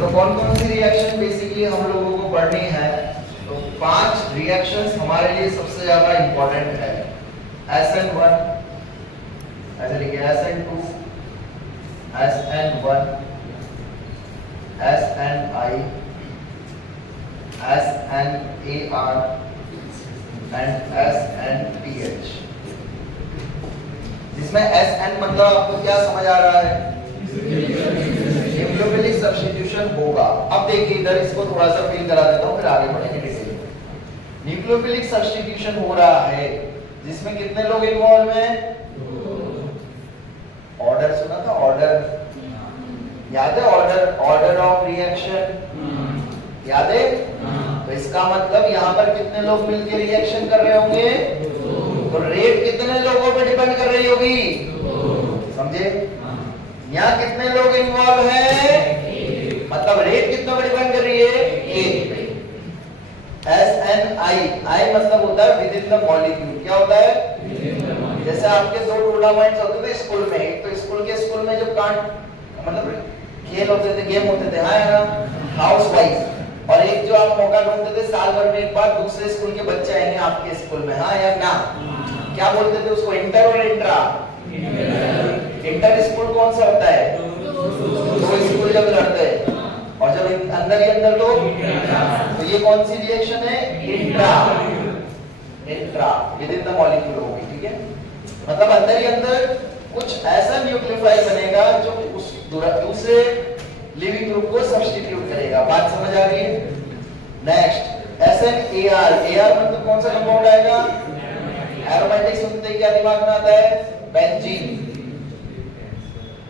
तो कौन कौन सी रिएक्शन बेसिकली हम लोगों को पढ़नी है? तो 5 रिएक्शंस हमारे लिए सबसे ज्यादा इंपॉर्टेंट है। SN1 ऐसे लिखिए, SN2, SN1, SNI, SNAR and SNPH। जिसमें SN मतलब आपको क्या समझ आ रहा है? न्यूक्लियोफिलिक सब्स्टिट्यूशन होगा। अब देखिए इधर इसको थोड़ा सा फिल करा देता हूँ, फिर आगे बढ़ेंगे डिटेल में। न्यूक्लियोफिलिक सब्स्टिट्यूशन हो रहा है जिसमें कितने लोग इन्वॉल्व हैं? ऑर्डर सुना था? ऑर्डर याद है? ऑर्डर ऑफ रिएक्शन याद है? तो इसका मतलब यहाँ पर कितने लोग मिलकर रिएक्शन कर रहे होंगे? तो रेट कितने लोगों पे डिपेंड कर रही होगी? समझे? यहाँ कितने लोग इन्वॉल्व हैं? मतलब रेट कितनों पे डिपेंड कर रही है? एक पे। SNI, I मतलब होता है विद इन द मॉलिक्यूल। क्या होता है? जैसे आपके 2 टूर्नामेंट्स होते थे स्कूल में, एक तो स्कूल में जब मतलब खेल होते थे, गेम होते थे, हाँ यार, हाउस वाइज, और एक जो आप मौका ढूंढते थे साल भर में एक बार दूसरे स्कूल के बच्चे आएंगे आपके स्कूल में, हाँ या ना? क्या बोलते थे उसको? इंटर और इंट्रा? इंटर स्कूल कौन सा होता है? 2 स्कूल जब लड़ते हैं, और जब अंदर ही अंदर तो ये कौन सी रिएक्शन है? Intra with in the molecule होगी। ठीक है, मतलब अंदर ही अंदर कुछ ऐसा न्यूक्लियोफाइल बनेगा जो उस दूसरे लिविंग ग्रुप को सब्स्टिट्यूट करेगा। बात समझ आ रही है? नेक्स्ट SNAR, AR मतलब कौन सा कंपाउंड आएगा? एरोमेटिक सुनते ही क्या दिमाग में आता है? बेंजीन।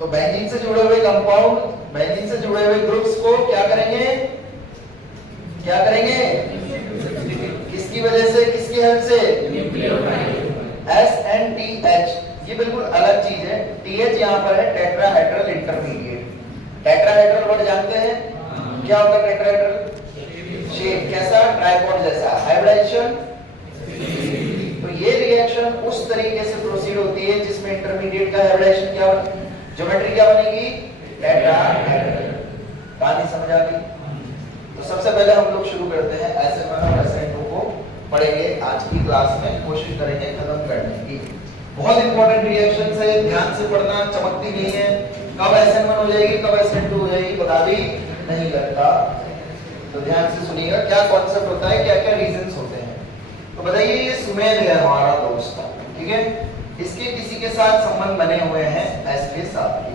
तो बेंजीन से जुड़े हुए कंपाउंड, बेंजीन से जुड़े हुए ग्रुप्स को क्या करेंगे? किसकी वजह से, किसकी हेल्प से? SNTH, ये बिल्कुल अलग चीज है। TH यहाँ पर है टेट्राहेड्रल इंटरमीडिएट। टेट्राहेड्रल वर्ड जानते हैं? क्या होता है टेट्राहेड्रल? शेप कैसा? ट्राइपॉड जैसा। हाइब्रिडाइजेशन, तो ये रिएक्शन उस तरीके से प्रोसीड होती है जिसमें इंटरमीडिएट का हाइब्रिडाइजेशन क्या बनेगी? ज्योमेट्री क्या बनेगी? टेट्राहेड्रल। कहानी समझ आ गई? तो सबसे पहले हम लोग शुरू करते हैं SN1 और SN2 को पढ़ेंगे आज की क्लास में, कोशिश करेंगे खत्म करने की। बहुत इंपॉर्टेंट रिएक्शन है, ध्यान से पढ़ना, चमकती नहीं है। कब SN1 हो जाएगी, कब SN2 हो जाएगी पता भी नहीं लगता। तो ध्यान से सुनिएगा क्या कॉन्सेप्ट होता है, क्या क्या रीजंस होते हैं। तो बताइए, ये सुमेध है हमारा दोस्त, ठीक है, इसके किसी के साथ संबंध बने हुए हैं S के साथ ही।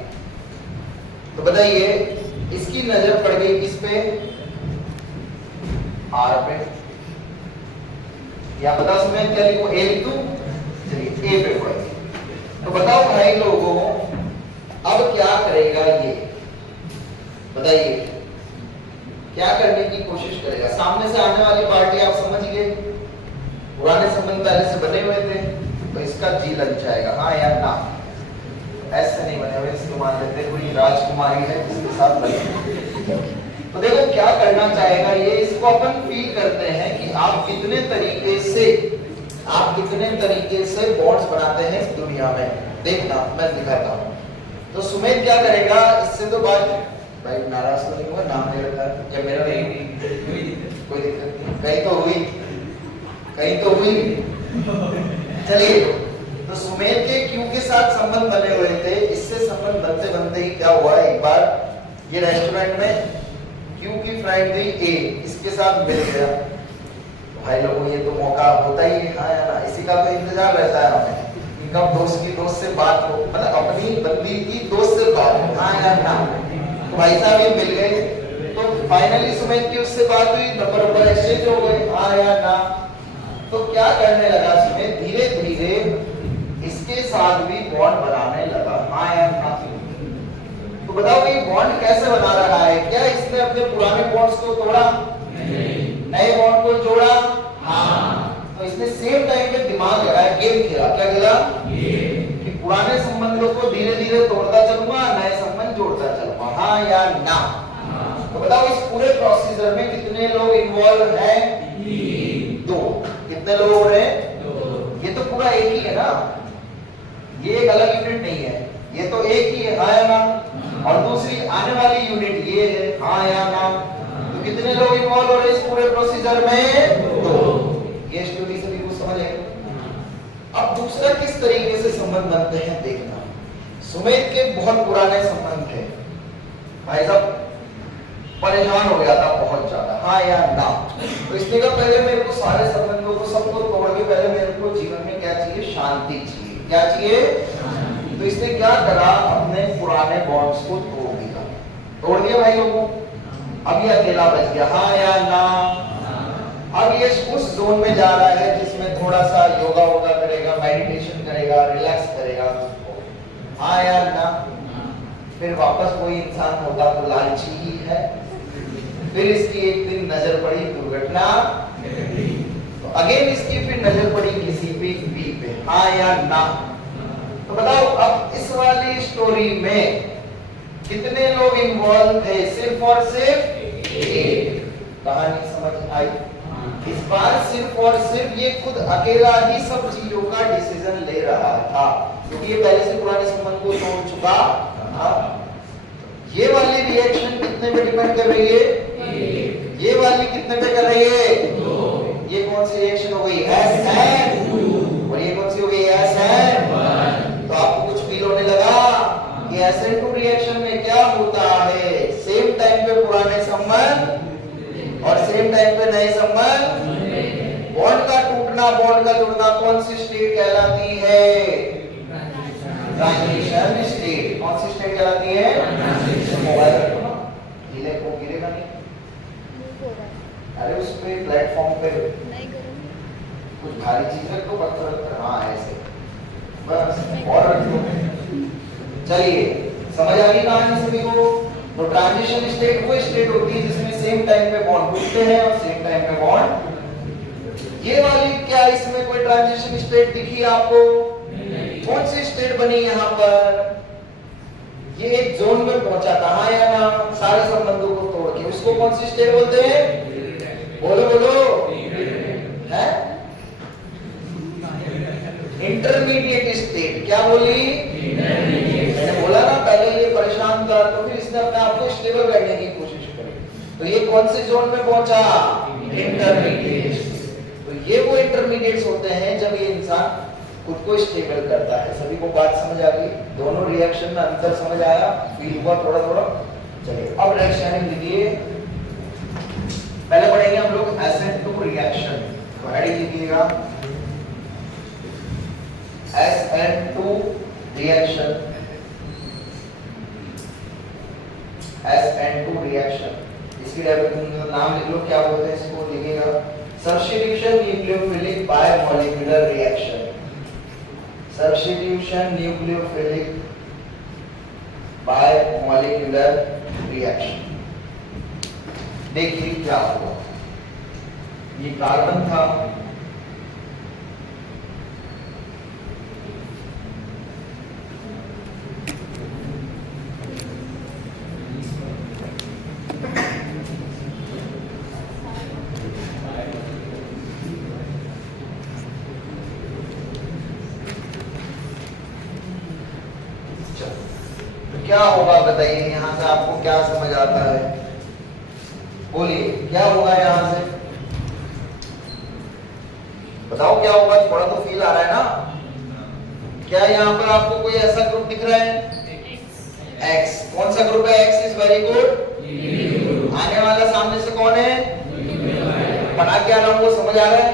तो बताइए इसकी नजर पड़ गई किस पे? R पे। या बता सुमेध क्या लिखूं? A लिख दूं? चलिए A पे पढ़ेंगे। तो बताओ भाई लोगों, अब क्या करेगा ये? बताइए क्या करने की कोशिश करेगा? सामने से आने वाली पार्टी आप समझ गए, पुराने संबंध पहले से बने हुए थे, तो इसका जी लग जाएगा, हाँ या ना? ऐसे नहीं बने हुए, इसको मान लेते कोई राजकुमारी है जिसके साथ बने। तो देखो क्या करना चाहेगा ये, इसको अपन फील करते हैं कि आप कितने तरीके से बॉन्ड्स बनाते हैं इस दुनिया में। देखना मैं दिखाता हूँ। तो सुमेध क्या करेगा इससे? तो बात भाई नाराज तो नहीं हुआ, नाम ले रखा है या मेरा नहीं? कोई दिक्कत नहीं, कहीं तो हुई। चलिए, तो सुमेध के क्यू के साथ संबंध बने हुए थे, इससे संबंध बनते ही क्या हुआ, एक बार ये रेस्टोरेंट में क्यू की फ्लाइट गई A, इसके साथ मिल गया। भाई लोगों ये तो मौका होता ही है, हाँ या ना? इसी का तो इंतजार रहता है हमें कि कब दोस्त की दोस्त से बात हो, मतलब अपनी बंदी की दोस्त से बात हो, हाँ या ना? तो भाई साहब ये मिल गए, तो फाइनली सुमेध की उससे बात हुई, नंबर एक्सचेंज हो गए, हाँ या ना? तो क्या करने लगा सुमेध? धीरे धीरे इसके साथ भी बॉन्ड बनाने लगा, हाँ या ना? तो बताओ ये बॉन्ड कैसे बना रहा है? क्या इसने अपने पुराने बॉन्ड्स को तोड़ा? नए बॉन्ड को जोड़ा? हाँ। तो इसने सेम टाइम पे दिमाग लगाया, गेम खेला। क्या खेला? कि पुराने संबंधों को धीरे धीरे तोड़ता चलूंगा, नए संबंध जोड़ता चलूंगा, हाँ या ना? तो बताओ इस पूरे प्रोसीजर में कितने लोग इन्वॉल्व हैं? 2। कितने लोग हो रहे हैं? ये तो पूरा एक ही है ना, ये एक अलग यूनिट नहीं है, ये तो एक ही है, हाँ या ना? और दूसरी आने वाली यूनिट ये है, हाँ या कितने लोग इन्वॉल्व हो रहे हैं इस पूरे प्रोसीजर में? 2। ये स्टोरी सभी को समझ आई? अब दूसरा किस तरीके से संबंध बनते हैं देखना। सुमेध के बहुत पुराने संबंध थे, भाई साहब परेशान हो गया था बहुत ज्यादा, हाँ या ना। तो इसने कहा पहले मेरे को सारे संबंधों को सबको तोड़ के पहले मेरे को जीवन में क्या चाहिए? शांति चाहिए। क्या चाहिए? तो इसने क्या करा? अपने पुराने बॉन्ड्स को तोड़ दिया। तोड़ दिया भाई लोगों। अब ये अकेला बच गया, हाँ या ना। अब ये उस जोन में जा रहा है जिसमें थोड़ा सा योगा वोगा करेगा, मेडिटेशन करेगा, रिलैक्स करेगा, हाँ या ना। फिर वापस कोई इंसान होता तो लालची ही है। फिर इसकी एक दिन नजर पड़ी दुर्घटना, तो अगेन इसकी फिर नजर पड़ी किसी पे, हाँ या ना। तो बताओ अब इस वाली स्टोरी में कितने लोग इन्वॉल्व थे? सिर्फ और सिर्फ एक। कहानी समझ आई? इस बार सिर्फ और सिर्फ ये खुद अकेला ही सब चीजों का डिसीजन ले रहा था, क्योंकि ये पहले से पुराने संबंध को तोड़ चुका था। ये वाली रिएक्शन कितने पे डिपेंड कर रही है? ये वाली कितने पे कर रही है? 2। ये कौन सी रिएक्शन हो गई? SN2। और ये कौन सी हो गई? SN1। तो आपको कुछ फील होने लगा कि SN2 रिएक्शन में क्या होता है? सेम टाइम पे पुराने संबंध और सेम टाइम पे नए संबंध, बॉन्ड का टूटना, बॉन्ड का जुड़ना कौन सी स्टेट कहलाती है? Transition state. कौन सी स्टेट कहलाती है? मोबाइल रखो ना, हिले को गिरेगा नहीं। अरे उस पे प्लेटफॉर्म पे कुछ भारी चीज रख दो, पत्थर रख दो, हाँ ऐसे बस, और रख दो। चलिए समझ आ गई कहानी सभी को? तो ट्रांजिशन स्टेट वो स्टेट होती है जिसमें सेम टाइम पे बॉन्ड टूटते हैं और सेम टाइम पे बॉन्ड। ये वाली क्या इसमें कोई ट्रांजिशन स्टेट दिखी आपको? कौन सी स्टेट बनी यहाँ पर? ये एक जोन में पहुंचा था, हाँ या ना? सारे संबंधों को तोड़ के उसको कौन सी स्टेट बोलते हैं? बोलो बोलो, है इंटरमीडिएट स्टेट। क्या बोली? मैंने बोला ना पहले ये परेशान था, तो फिर इसने अपने आप को स्टेबल करने की कोशिश करी। तो ये कौन से जोन में पहुंचा? इंटरमीडिएट। तो ये वो इंटरमीडिएट्स होते हैं जब ये इंसान खुद को स्टेबल करता है। सभी को बात समझ आ गई? दोनों रिएक्शन में अंतर समझ आया? फील हुआ थोड़ा थोड़ा? चलिए अब रिएक्शन लिखिए। पहले पढ़ेंगे हम लोग SN2 रिएक्शन। तो हेडिंग लिखिएगा SN2 रिएक्शन। SN2 रिएक्शन, इसकी नाम लिख लो, क्या बोलते हैं इसको? लिखिएगा substitution nucleophilic bimolecular reaction. Substitution nucleophilic bimolecular reaction। देखिए क्या हुआ। ये कार्बन था, क्या होगा बताइए? यहाँ से आपको क्या समझ आता है? बोलिए क्या होगा यहाँ से? बताओ क्या होगा? थोड़ा तो फील आ रहा है ना? क्या यहाँ पर आपको कोई ऐसा ग्रुप दिख रहा है? X। कौन सा ग्रुप है? X is very good. आने वाला सामने से कौन है? पढ़ा क्या रहा हूँ वो समझ आ रहा है?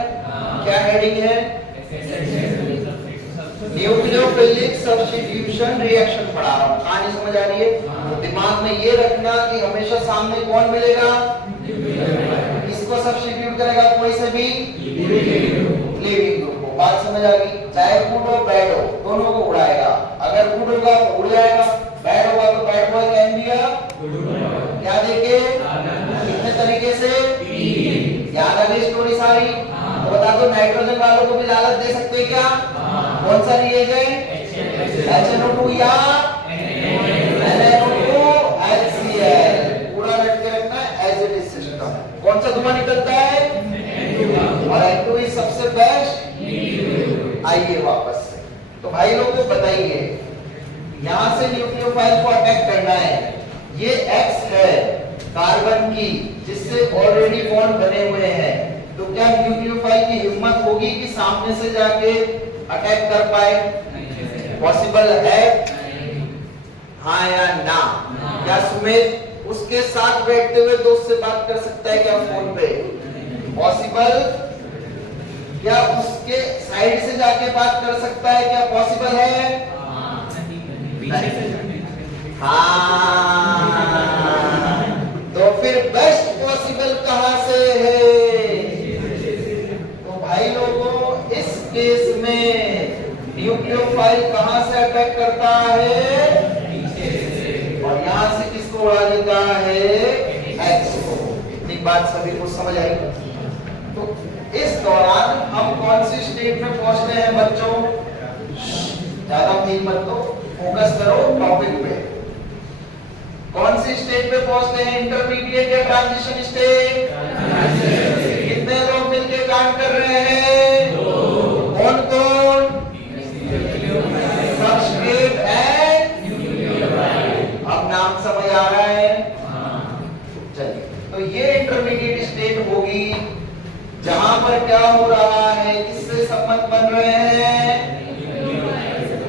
क्या हेडिंग है? न्यूक्लियोफिलिक सब्स्टिट्यूशन रिएक्शन पढ़ा रहा हूँ। कहानी समझ आ रही है? तो दिमाग में ये रखना कि हमेशा सामने कौन मिलेगा? किसको सब्स्टिट्यूट करेगा? कोई से भी लिविंग ग्रुप को। बात समझ आ गई? चाहे गुड हो बैड हो, दोनों को उड़ाएगा। अगर गुड होगा तो उड़ जाएगा, बैड होगा तो bad boy can be a क्या देके? कितने तरीके से? याद आ गई स्टोरी सारी? तो बता दो नाइट्रोजन वालों को भी लालच दे सकते हैं क्या? कौन सा रिएजेंट? HNO2 या NaNO2 HCl। पूरा रट के रखना है एज इट इज सिस्टम। कौन सा धुआं निकलता है? और N2 इज सबसे बेस्ट। आइए वापस से। तो भाई लोगों को बताइए, यहां से न्यूक्लियोफाइल को अटैक करना है। ये X है, कार्बन की जिससे ऑलरेडी बॉन्ड बने हुए हैं, तो क्या न्यूक्लियोफाइल की हिम्मत होगी कि सामने से जाके अटैक कर पाए? पॉसिबल है? हाँ या ना? क्या सुमित उसके साथ बैठते हुए दोस्त से बात कर सकता है क्या फोन पे? पॉसिबल? क्या उसके साइड से जाके बात कर सकता है क्या? पॉसिबल है? हाँ, तो फिर बेस्ट पॉसिबल कहां से है? तो भाई लोगों, इस केस में न्यूक्लियोफाइल कहां से अटैक करता है? और यहां से किसको उड़ा लेता है? एक्स को। इतनी बात सभी को समझ आई? तो इस दौरान हम कौन सी स्टेट में पहुंचते हैं बच्चों? ज्यादा फील मत दो, फोकस करो टॉपिक पे। कौन सी स्टेट पे पहुंचते हैं? इंटरमीडिएट या ट्रांजिशन स्टेट? कितने लोग मिलकर काम कर रहे हैं? कौन कौन? Substrate and nucleophile. अब नाम समझ आ रहा है? चलिए, तो ये इंटरमीडिएट स्टेट होगी जहां पर क्या हो रहा है? किससे संबंध बन रहे हैं?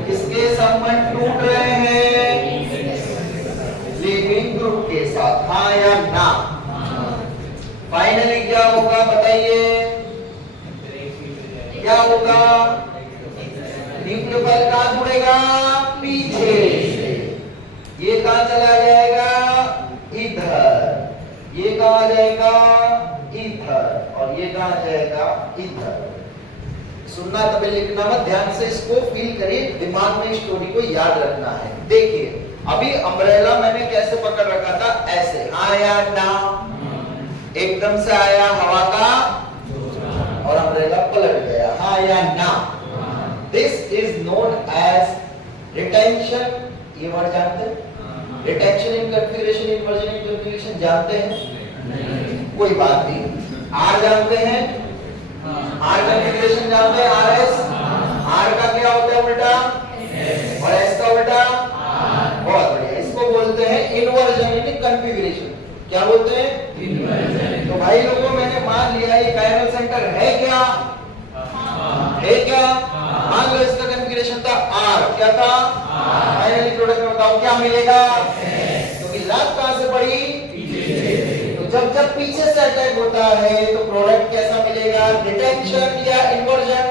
किसके संबंध टूट रहे हैं? लिविंग ग्रुप के साथ। हाँ या ना? फाइनली क्या होगा बताइए? क्या होगा? न्यूक्लियोफाइल कहां जुड़ेगा? पीछे से। ये कहां चला जाएगा? इधर। ये कहां जाएगा? इधर। और ये कहां जाएगा? इधर। सुनना तभी लिखना मत, ध्यान से इसको फील करिए, दिमाग में स्टोरी को याद रखना है। देखिए, अभी अम्ब्रेला मैंने कैसे पकड़ रखा था? ऐसे। हाँ या ना? एकदम से आया हवा का और अम्ब्रेला पलट गया। हाँ या ना? This is known as retention. ये वर्ड जानते हैं? Retention in configuration, inversion in configuration जानते हैं? कोई बात नहीं। आर जानते हैं? आर कन्फिगरेशन जानते हैं? R S. आर का क्या होता है उल्टा? और एस का उल्टा? बहुत बढ़िया। इसको बोलते हैं इन्वर्जन इन कन्फिगरेशन। क्या बोलते हैं? इन्वर्जन। तो भाई लोगों, मैंने मान लिया ये कायरल सेंटर है क्या? है क्या? मान लो इसका कन्फिगरेशन था आर। क्या था? फाइनली प्रोडक्ट में बताओ क्या मिलेगा? क्योंकि लाभ कहां से पड़ी? तो जब पीछे से अटैक होता है तो प्रोडक्ट कैसा मिलेगा? रिटेंशन या इन्वर्जन?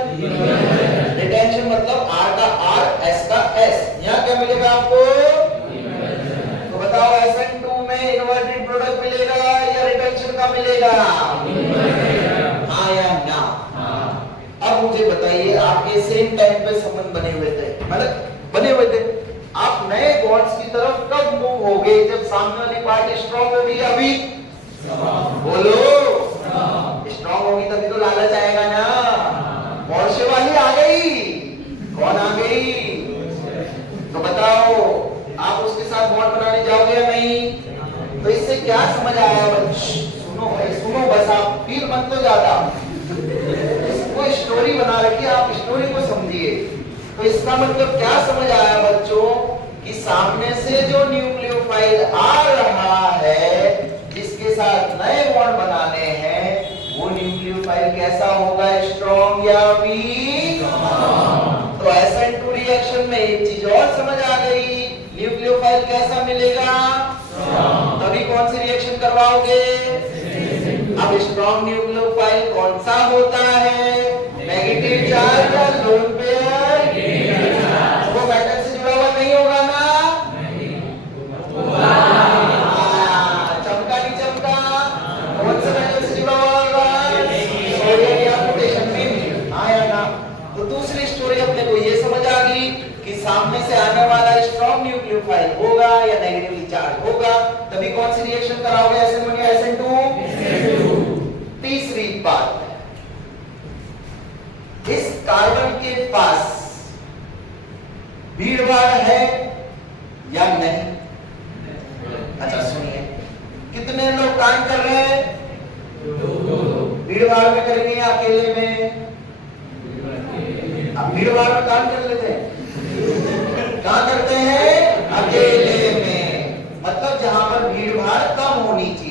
रिटेंशन मतलब आर का आर, एस का एस। यहाँ क्या मिलेगा आपको? तो बताओ, SN2 में इन्वर्टेड प्रोडक्ट मिलेगा या रिटेंशन का मिलेगा? हाँ या ना? अब मुझे बताइए, आपके सेम टाइम पे संबंध बने हुए थे, मतलब बने हुए थे, आप नए बॉन्ड्स की तरफ कब मूव होगे? जब सामने वाली पार्टी स्ट्रॉन्ग होगी या वीक? बोलो, स्ट्रॉन्ग होगी तभी तो लालच आएगा ना। पोर्शे वाली आ गई। कौन आ गई? तो बताओ, आप उसके साथ बॉन्ड बनाने जाओगे या नहीं? तो इससे क्या समझ आया? सुनो भाई, सुनो बस, आप फील मत लो ज्यादा। इसको स्टोरी बना रखी है, आप स्टोरी को समझिए। तो इसका मतलब क्या समझ आया बच्चों? कि सामने से जो न्यूक्लियोफाइल आ रहा है, जिसके साथ नए बॉन्ड बनाने हैं, वो न्यूक्लियोफाइल कैसा होगा? स्ट्रॉन्ग या वीक? तो SN2 रिएक्शन में एक चीज और समझ आ गई, न्यूक्लियोफाइल कैसा मिलेगा? तभी कौन सी रिएक्शन करवाओगे? अब स्ट्रॉन्ग न्यूक्लियोफाइल कौन सा होता है? नेगेटिव चार्ज या लोन पेयर? वो मेटल से जुड़ा हुआ नहीं होगा ना? चमका नहीं चमका? कौन से मेटल से जुड़ा हुआ होगा? सोडियम या पोटेशियम। हाँ या ना? तो दूसरी स्टोरी अपने को ये समझ आ गई कि सामने से आने वाला स्ट्रॉन्ग न्यूक्लियोफाइल होगा या नेगेटिवली चार्ज होगा, तभी कौन सी रिएक्शन कराओगे? SN1 या SN2? तीसरी बात, इस कार्बन के पास भीड़भाड़ है या नहीं? अच्छा सुनिए, कितने लोग काम कर रहे हैं? भीड़भाड़ में करेंगे या अकेले में? अब भीड़भाड़ में काम कर लेते हैं, कहां करते हैं? अकेले में। मतलब जहां पर भीड़भाड़ कम होनी चाहिए।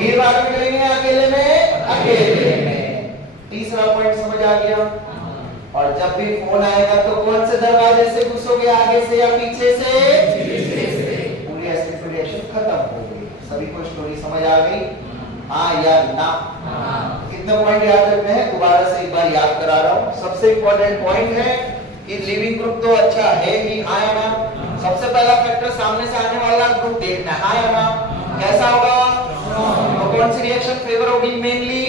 भीड़ भाड़ में करेंगे अकेले में? अकेले में। तीसरा पॉइंट समझ आ गया? और जब भी फोन आएगा तो कौन से दरवाजे से घुसोगे, आगे से या पीछे से? पूरी एस्टिफिकेशन खत्म हो गई। सभी को स्टोरी समझ आ गई? हाँ या ना? कितने पॉइंट याद रखने हैं? दोबारा से एक बार याद करा रहा हूँ। सबसे इंपॉर्टेंट पॉइंट है कि लिविंग ग्रुप तो अच्छा है ही, हाँ या ना? सबसे पहला फैक्टर सामने से आने वाला ग्रुप देखना, हाँ या ना? कैसा होगा? तो कौन सी रिएक्शन फेवर होगी मेनली?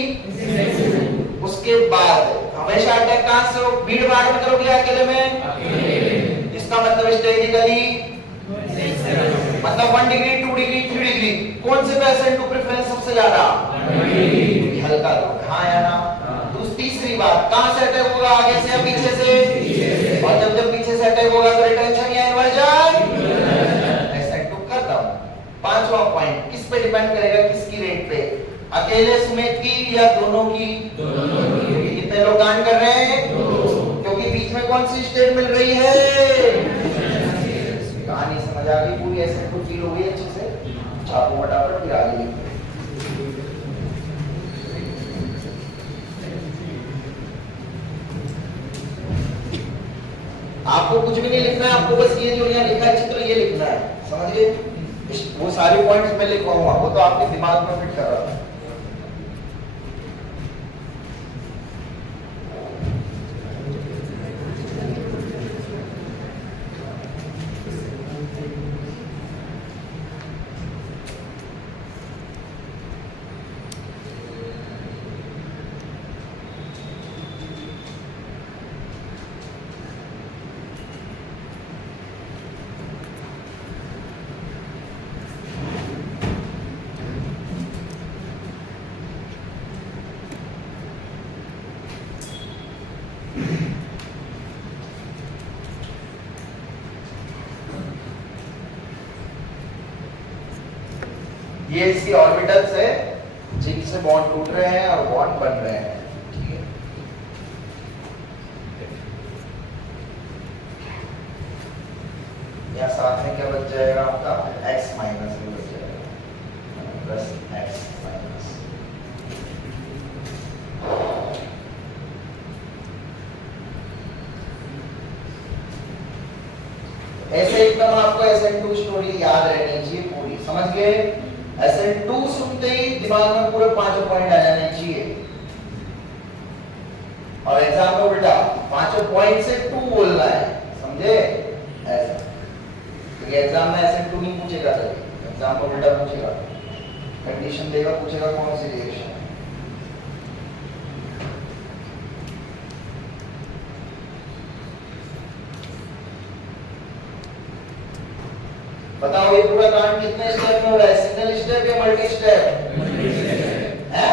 उसके बाद हमेशा अटैक कहां से हो? भीड़ भाड़ में करोगे या अकेले में? अकेले। इसका मतलब स्ट्रेटेजिकली मतलब 1 डिग्री 2 डिग्री 3 डिग्री कौन से पे टू प्रेफरेंस सबसे ज्यादा? हल्का लोग, हाँ या ना? तीसरी बात, कहां से अटैक होगा, आगे से या पीछे से? और जब पीछे से अटैक होगा तो रिटेंशन या इन्वर्जन? ऐसा टू करता हूं। पांचवा पॉइंट किस पे डिपेंड करेगा, किसकी रेट पे? अकेले सुमित की या दोनों की? क्योंकि कितने लोग गान कर रहे हैं? क्योंकि बीच में कौन सी स्टेट मिल रही है? कहानी समझ आ गई? पूरी ऐसे तो फील हो गई अच्छे से? छापो फटाफट फिर आगे लिखो। आपको कुछ भी नहीं लिखना है, आपको बस ये जो यहाँ लिखा है चित्र ये लिखना है, समझ गए? वो सारे पॉइंट्स मैं लिखवाऊंगा, वो तो आपके दिमाग में फिट कर रहा है। ये इसकी ऑर्बिटल्स है जिनसे बॉन्ड टूट रहे हैं और बॉन्ड बन रहे हैं, ठीक है? या साथ में क्या बच जाएगा आपका? x माइनस में बच जाएगा प्लस x माइनस। ऐसे एकदम आपको SN2 स्टोरी याद रहनी चाहिए पूरी, समझ गए? SN2 सुनते ही दिमाग में पूरे 5 पॉइंट आ जाने चाहिए। और एग्जाम में बेटा 5 पॉइंट से 2 बोलना है, समझे? ऐसा तो एग्जाम में SN2 नहीं पूछेगा, तभी एग्जाम में बेटा पूछेगा, कंडीशन देगा, पूछेगा कौन सी रिएक्शन है। बताओ ये पूरा कांड कितने स्टेप में हो रहा है? सिंगल स्टेप या मल्टी स्टेप? है?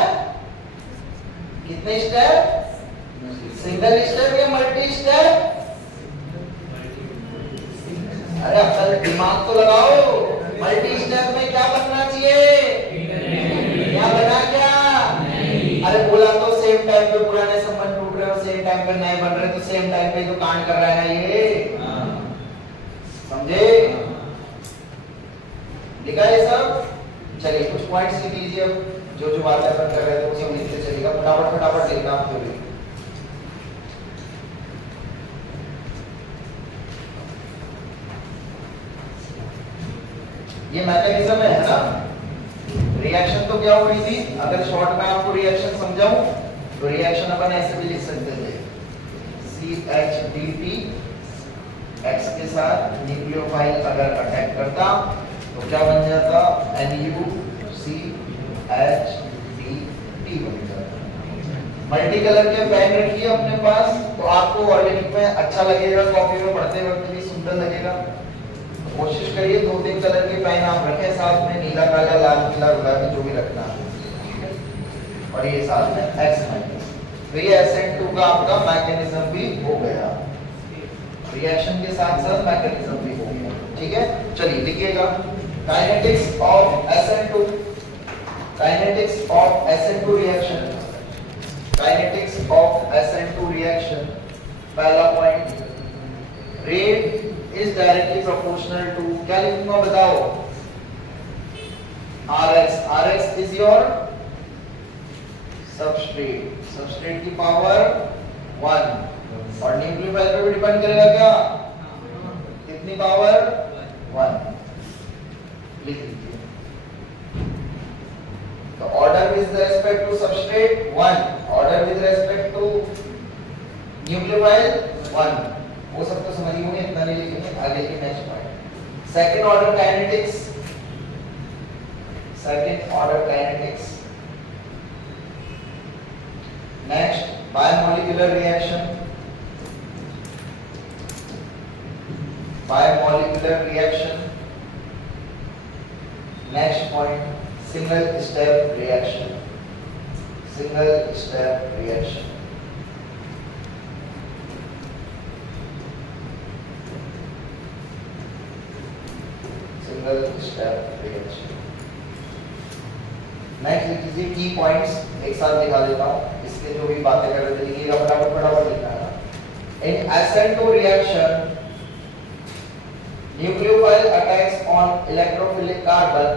कितने स्टेप? सिंगल स्टेप या मल्टी स्टेप? अरे असल दिमाग तो लगाओ। मल्टी स्टेप में क्या बनना चाहिए? क्या बना क्या? अरे बोला तो सेम टाइम पे पुराने संबंध टूट रहे और सेम टाइम पे नए बन रहे, तो सेम टाइम पे तो कांड कर रहा है ना ये, समझे? लिखा है सब? चलिए कुछ पॉइंट्स लिख लीजिए, जो जो बातें अपन कर रहे थे वो सब लिखते चलिएगा, फटाफट फटाफट लिखना आप जो भी। ये मैकेनिज्म है ना? रिएक्शन तो क्या हो रही थी? अगर शॉर्ट में आपको रिएक्शन समझाऊं तो रिएक्शन अपन ऐसे भी लिख सकते थे, CHDP X के साथ न्यूक्लियोफाइल अगर अटैक करता तो क्या बन जाता? NuCHDP बन जाता। मल्टी कलर के पेन रखिए अपने पास, तो आपको ऑर्गेनिक में अच्छा लगेगा, कॉपी में पढ़ते वक्त भी सुंदर लगेगा। कोशिश करिए 2-3 कलर के पेन आप रखें साथ में, नीला काला लाल पीला गुलाबी जो भी रखना है, और ये साथ में X माइनस। तो ये SN2 का आपका मैकेनिज्म भी हो गया, रिएक्शन के साथ साथ मैकेनिज्म भी हो गया, ठीक है? चलिए लिखिएगा kinetics of SN2, kinetics of SN2 reaction, kinetics of SN2 reaction. पहला point, rate is directly proportional to, क्या लिखूंगा बताओ? Rx is your सबस्ट्रेट की पावर 1 और न्यूक्लियोफाइल पे भी डिपेंड करेगा क्या, कितनी पावर 1 लिख लीजिए। तो order with respect to substrate 1, order with respect to nucleophile 1, वो सब तो समझ होंगे, इतना नहीं लिखेंगे, आगे के next point second order kinetics. Next biomolecular reaction. Next point single step reaction. Next लिख लीजिए की पॉइंट्स, एक साथ दिखा देता हूं, इसके जो भी बातें कर रहे थे लिखिएगा, फटाफट लिखना है। इन SN2 reaction nucleophile attacks on electrophilic carbon.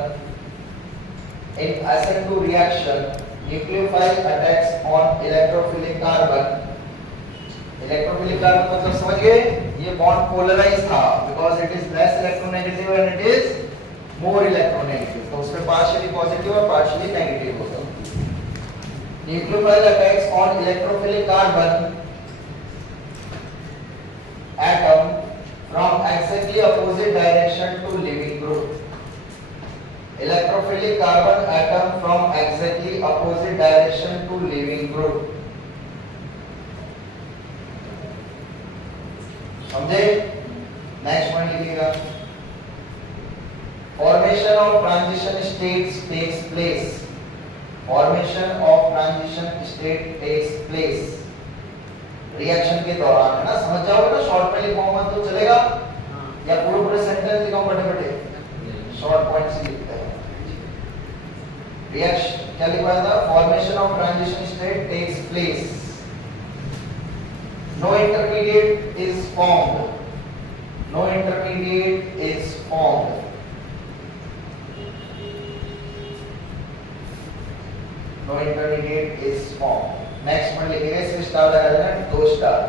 In SN2 reaction nucleophile attacks on electrophilic carbon. Electrophilic carbon मतलब समझ गए, ये बॉन्ड पोलराइज था because it is less electronegative and it is more electronegative, तो उसमें पार्शियली पॉजिटिव और partially negative होता है। Nucleophile attacks on electrophilic carbon atom from exactly opposite direction to living group. Electrophilic carbon atom from exactly opposite direction to living group. समझे? Next point लिखिएगा। Formation of transition states takes place. Formation of transition state takes place. Reaction के दौरान, है ना, समझ जाओगे ना, short में लिखूंगा तो चलेगा या पूरे सेंटेंस लिखाऊं बड़े शॉर्ट पॉइंट्स ही लिखते हैं। रिएक्शन क्या लिखवाया था, formation of transition state takes place, no intermediate is formed, no intermediate is formed, no intermediate is formed. Next point लिखेंगे, इसमें स्टार लगा देना, 2 star.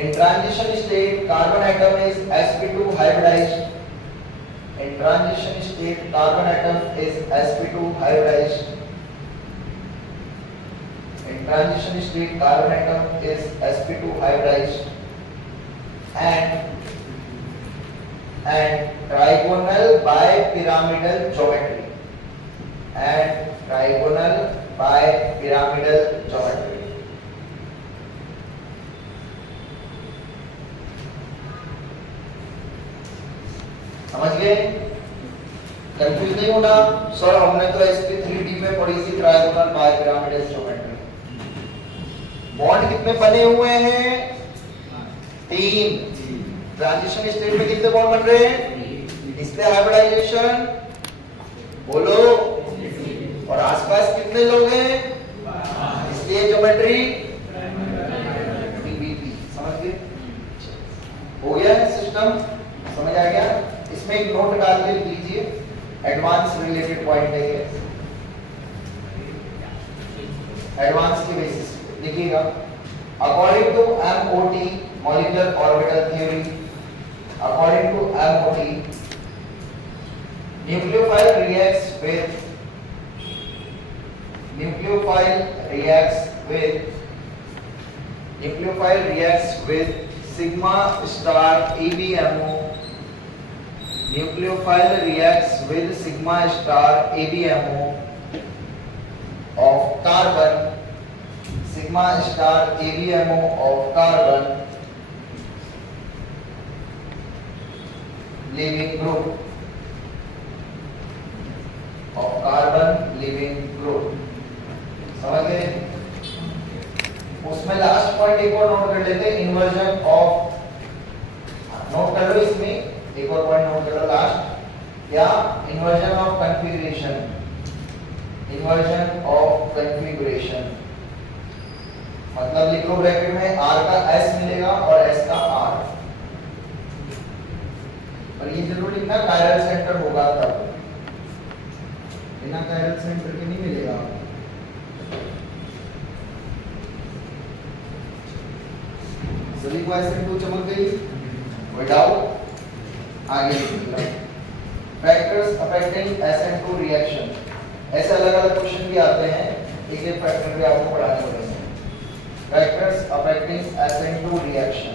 In transition state carbon atom is sp2 hybridised, in transition state carbon atom is sp2 hybridised, in transition state carbon atom is sp2 hybridised and trigonal bipyramidal geometry, and trigonal bipyramidal geometry। समझ गए? Confuse नहीं होना sir, हमने तो sp3d में पढ़ी थी trigonal bipyramidal geometry. Bond कितने बने हुए हैं, 3। ट्रांजिशन स्टेट में कितने बॉन्ड बन रहे हैं, इसलिए हाइब्रिडाइजेशन बोलो, और आसपास कितने लोग हैं, इसलिए ज्योमेट्री PBP। समझ गए? हो गया सिस्टम, समझ आ गया? इसमें एक नोट डाल के लिख लीजिए, एडवांस रिलेटेड पॉइंट है ये, एडवांस के बेसिस लिखिएगा। According to MOT molecular orbital theory, according to MOT nucleophile reacts with sigma star ABMO, nucleophile reacts with sigma star ABMO of carbon, sigma star ABMO of carbon leaving group, of carbon leaving group। समझ गए? उसमें last point एक और note कर लेते हैं, inversion of, note कर लो इसमें, एक और पॉइंट नोट कर लो लास्ट, क्या, inversion of configuration, inversion of configuration मतलब लिख लो ब्रैकेट में R का S मिलेगा और S का R, और ये जरूर लिखना कायरल सेंटर होगा तब। बिना कायरल सेंटर के नहीं मिलेगा। सभी को SN2 चमक गई? कोई डाउट? आगे फैक्टर्स अफेक्टिंग SN2 रिएक्शन। ऐसे अलग अलग क्वेश्चन भी आते हैं, एक एक फैक्टर भी आपको पढ़ाने पड़ेंगे। Factors affecting SN2 reaction.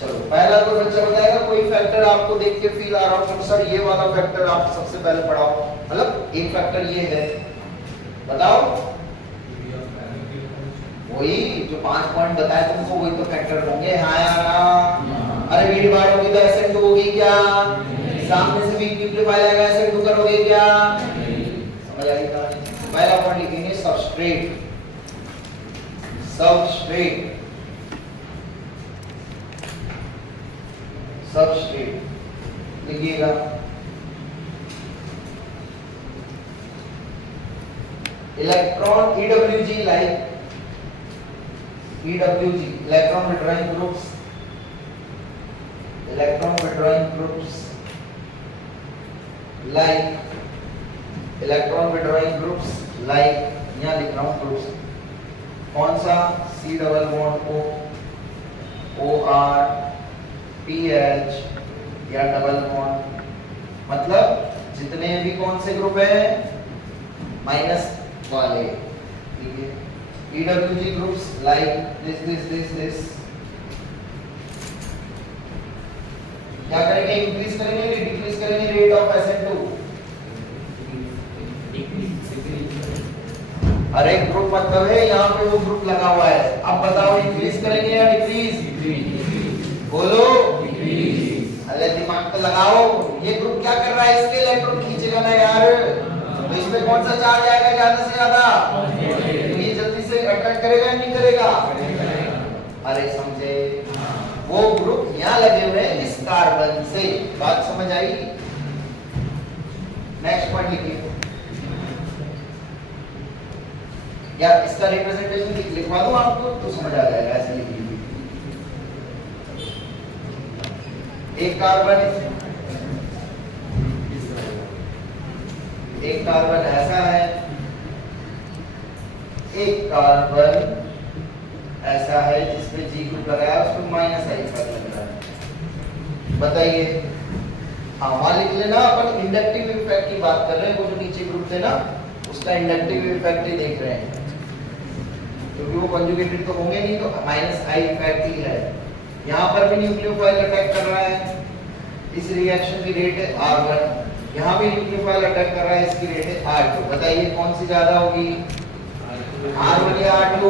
चलो पहला कोई बच्चा बताएगा कोई फैक्टर आपको देख के फील आ रहा हो कि सर ये वाला फैक्टर आप सबसे पहले पढ़ाओ, मतलब एक फैक्टर ये है, बताओ। वही जो 5 पॉइंट बताए तुमको वही तो फैक्टर होंगे। हाँ या ना? अरे भीड़ भाड़ होगी तो SN2 होगी क्या? सामने से वीक न्यूक्लियोफाइल आएगा SN2 करोगे क्या? समझ आई बात? पहला पॉइंट लिखेंगे सबस्ट्रेट। सबस्ट्रेट सबस्ट्रेट लिखिएगा। Electron EWG like EWG electron withdrawing groups, electron withdrawing groups like electron withdrawing groups like, यहां लिख रहा हूं ग्रुप्स, कौन सा? C double bond O OR PH या डबल बॉन्ड, मतलब जितने भी कौन से ग्रुप है माइनस वाले, ठीक है। EWG ग्रुप्स लाइक दिस क्या करेंगे? इंक्रीज करेंगे या डिक्रीज करेंगे रेट ऑफ SN2? अरे ग्रुप मतलब है यहाँ पे वो ग्रुप लगा हुआ है, अब बताओ इंक्रीज करेंगे या डिक्रीज? बोलो अरे दिमाग पे लगाओ। ये ग्रुप क्या कर रहा है? इसके इलेक्ट्रॉन खींचेगा ना यार, तो इसमें कौन सा चार्ज आएगा ज्यादा से ज्यादा? तो ये जल्दी से अट्रैक्ट करेगा या नहीं करेगा? अरे समझे? वो ग्रुप यहाँ लगे हुए हैं इस कार्बन से, बात समझ आई? नेक्स्ट पॉइंट लिखिए यार, इसका रिप्रेजेंटेशन लिखवा दूं आपको तो समझ आ जाएगा। ऐसे लिखिए एक कार्बन ऐसा है, एक कार्बन ऐसा है जिसपे G ग्रुप लगाया है, उसपे माइनस I पर लग रहा है। बताइए। हाँ वहां लिख लेना, अपन इंडक्टिव इफेक्ट की बात कर रहे हैं, वो जो नीचे ग्रुप थे ना उसका इंडक्टिव इफेक्ट ही देख रहे हैं, क्योंकि वो कंजुगेटेड तो होंगे नहीं, तो माइनस I इफेक्ट ही है। यहाँ पर भी न्यूक्लियोफाइल अटैक कर रहा है, इस रिएक्शन की रेट है R1, यहाँ भी न्यूक्लियोफाइल अटैक कर रहा है, इसकी रेट है R2। बताइए कौन सी ज्यादा होगी? R1 या R2?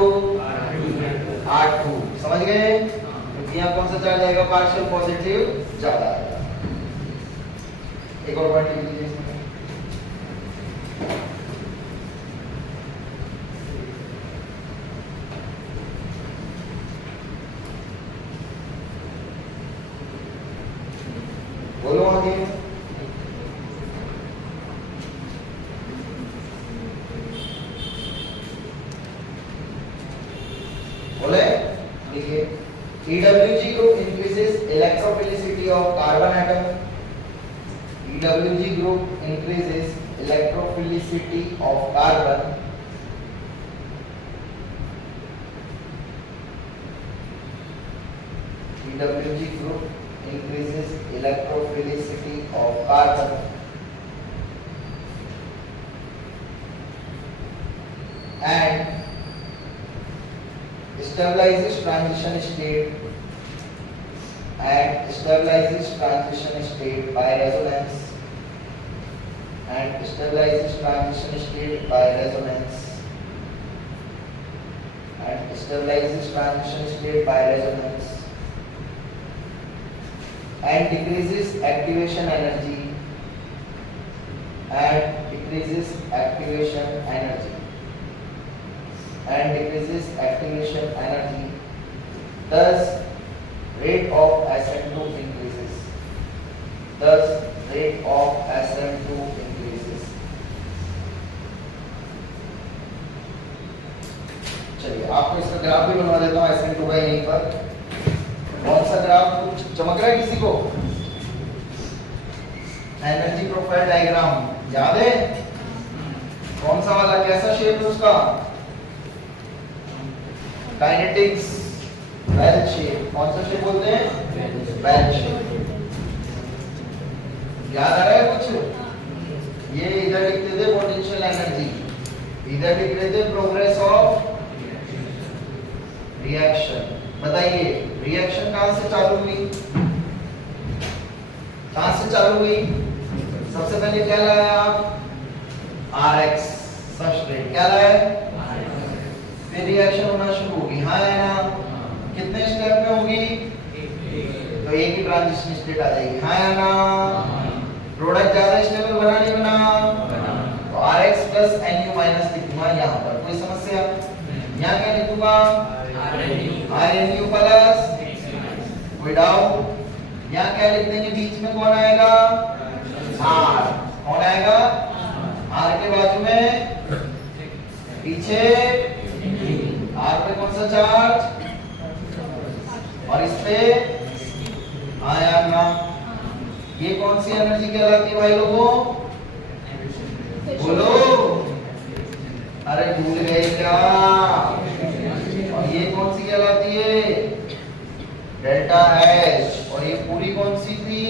R2। समझ गए? क्योंकि यहाँ कौन सा चार्ज आएगा? पार्शियल पॉजिटिव ज्यादा आएगा। एक और पॉइंट लिख लीजिए। बोलो आगे। बोले देखिए, EWG group increases electrophilicity of carbon atom. EWG group increases electrophilicity of carbon. EWG group increases electrophilicity of carbon and stabilizes transition state by resonance and stabilizes transition state by resonance and stabilizes transition state by resonance and decreases activation energy and decreases activation energy and decreases activation energy. Thus rate of SN2 increases. Thus rate of SN2 increases. चलिए आपको इसका graph भी बनवा देता हूँ SN2 का यहीं पर। कौन सा ग्राफ कुछ चमक रहा है किसी को? एनर्जी प्रोफाइल डायग्राम याद है? कौन सा वाला, कैसा शेप है उसका? Kinetics bell shape. कौन सा शेप बोलते हैं? Bell shape. याद आ रहा है कुछ? ये इधर लिखते थे पोटेंशियल एनर्जी, इधर लिख रहे थे प्रोग्रेस ऑफ रिएक्शन। बताइए रिएक्शन कहां से चालू हुई? कहां से चालू हुई? सबसे पहले क्या लाया आप? Rx substrate. क्या लाया? फिर रिएक्शन होना शुरू होगी, हाँ है ना? कितने स्टेप में होगी? तो एक ही ट्रांजिशन स्टेट आ जाएगी, हाँ है ना? प्रोडक्ट ज्यादा स्टेबल बना नहीं बना? तो Rx प्लस Nu माइनस लिखूंगा यहाँ पर, कोई समस्या? यहाँ क्या लिखूंगा? RNU प्लस, कोई डाउट? यहाँ क्या लिख देंगे बीच में, कौन आएगा? R। कौन आएगा? R के बाजू में पीछे R पे कौन सा चार्ज, और इस पे आया ना। ये कौन सी एनर्जी कहलाती है भाई लोगों? बोलो, अरे भूल गए क्या? और ये कौन सी कहलाती है? Delta H. और ये पूरी कौन सी थी?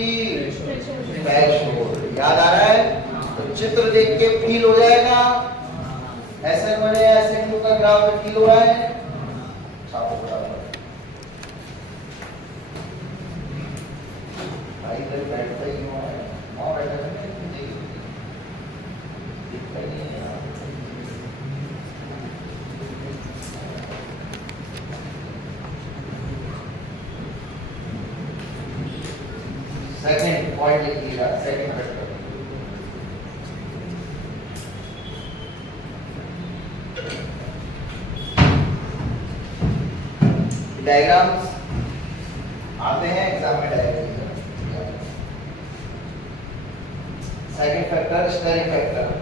थ्रेशोल्ड। याद आ रहा है? तो चित्र देख के फील हो जाएगा, ऐसे बने ऐसे क्यों का ग्राफ फील हो रहा है? छापो बराबर भाई, इधर बैठता ही क्यों है? वहां बैठा है ना, दिखता ही नहीं है। सेकंड पॉइंट लिख लीजिएगा, सेकंड वेक्टर। डायग्राम्स आते हैं एग्जाम में, diagram. Second factor steric factor.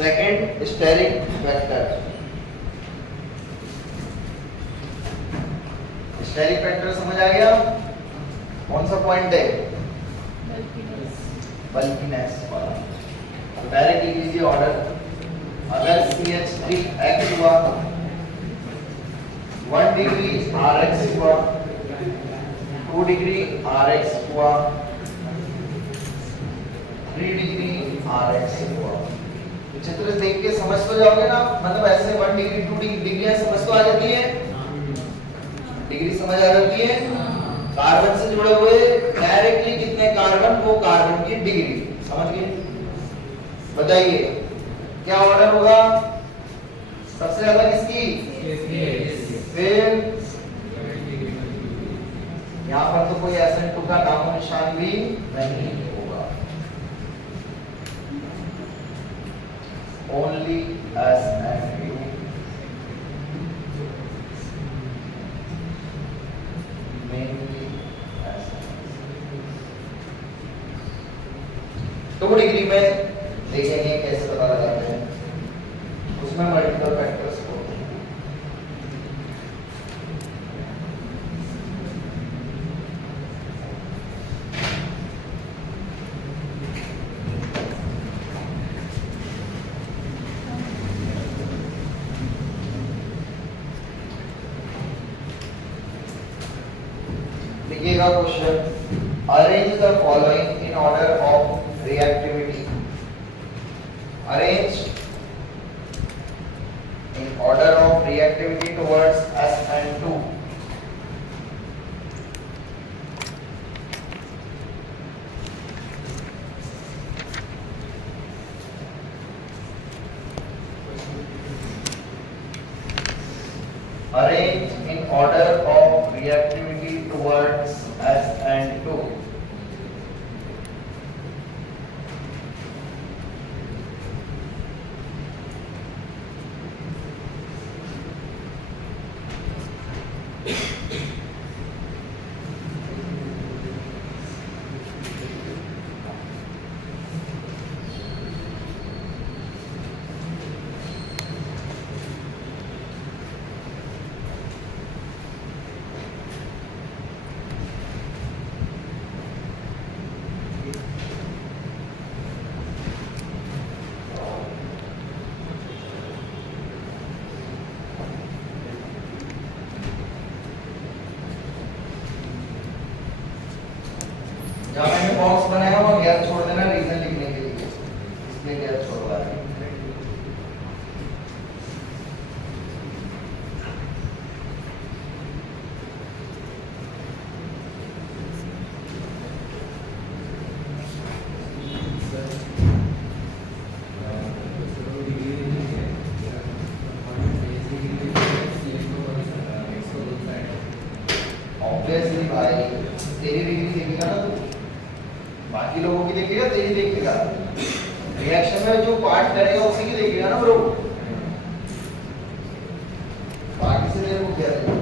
Second steric factor. Steric factor समझ आ गया? कौन सा पॉइंट है? बल्कीनेस वाला। अब डायरेक्ट लिख लीजिए ऑर्डर। अगर CH3X हुआ 1 डिग्री Rx हुआ, 2 डिग्री Rx हुआ, 3 डिग्री Rx हुआ। चित्र देख के समझ तो जाओगे ना, मतलब ऐसे 1 डिग्री 2 डिग्री समझ तो आ जाती है, डिग्री समझ आ जाती है। कार्बन से जुड़े हुए डायरेक्टली कितने कार्बन, वो कार्बन की डिग्री समझ गए। बताइए क्या ऑर्डर होगा? सबसे ज्यादा किसकी? फिर यहाँ पर तो कोई SN2 का नामो निशान भी नहीं होगा, only SN2। Mainly SN2। 2 degree में देखेंगे कैसे पता लगाते हैं, उसमें मल्टीपल फैक्टर्स को। लिखिएगा question, arrange the following in order of reactivity. Arrange in order of reactivity towards SN2. Arrange in order of reactivity towards SN2. Box बनाया हुआ गैप छोड़ देना रीजन लिखने के लिए, इसलिए गैप छोड़वा रहे हैं। ऑब्वियसली भाई तेरी डिग्री देखेगा ना तू, बाकी लोगों की देखेगा, तेरी देखेगा। रिएक्शन में जो पार्ट करेगा उसी की देखेगा ना ब्रो, बाकी से तेरे को क्या देगा।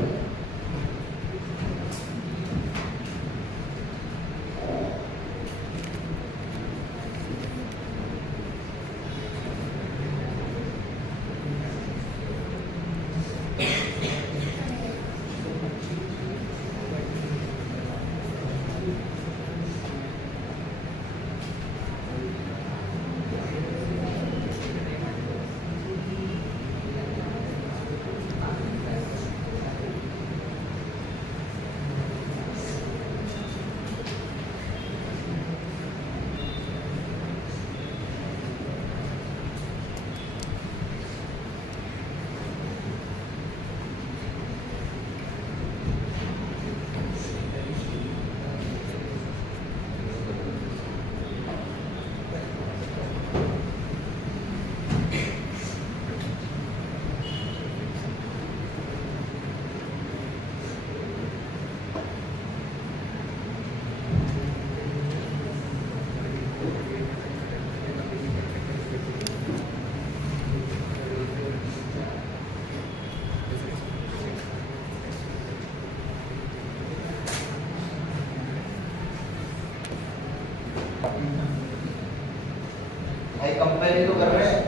भाई कंपेयर तो कर रहे हैं,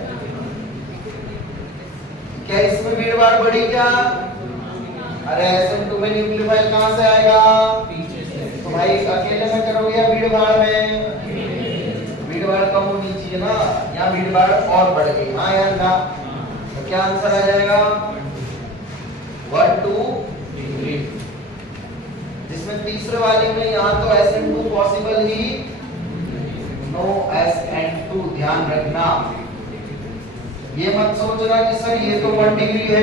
क्या इसमें भीड़ भाड़ बढ़ी क्या? अरे SN2 में न्यूक्लियोफाइल कहां से आएगा? पीछे से। तो भाई अकेले में करोगे या भीड़ भाड़ में? भीड़ भाड़ कम होनी चाहिए ना, यहाँ भीड़ भाड़ और बढ़ गई। हाँ या ना? तो क्या आंसर आ जाएगा? 1 2 3। जिसमें तीसरे वाले में यहाँ तो SN2 पॉसिबल ही नो SN2, ध्यान रखना। ये मत सोचना कि सर ये तो 1 डिग्री है,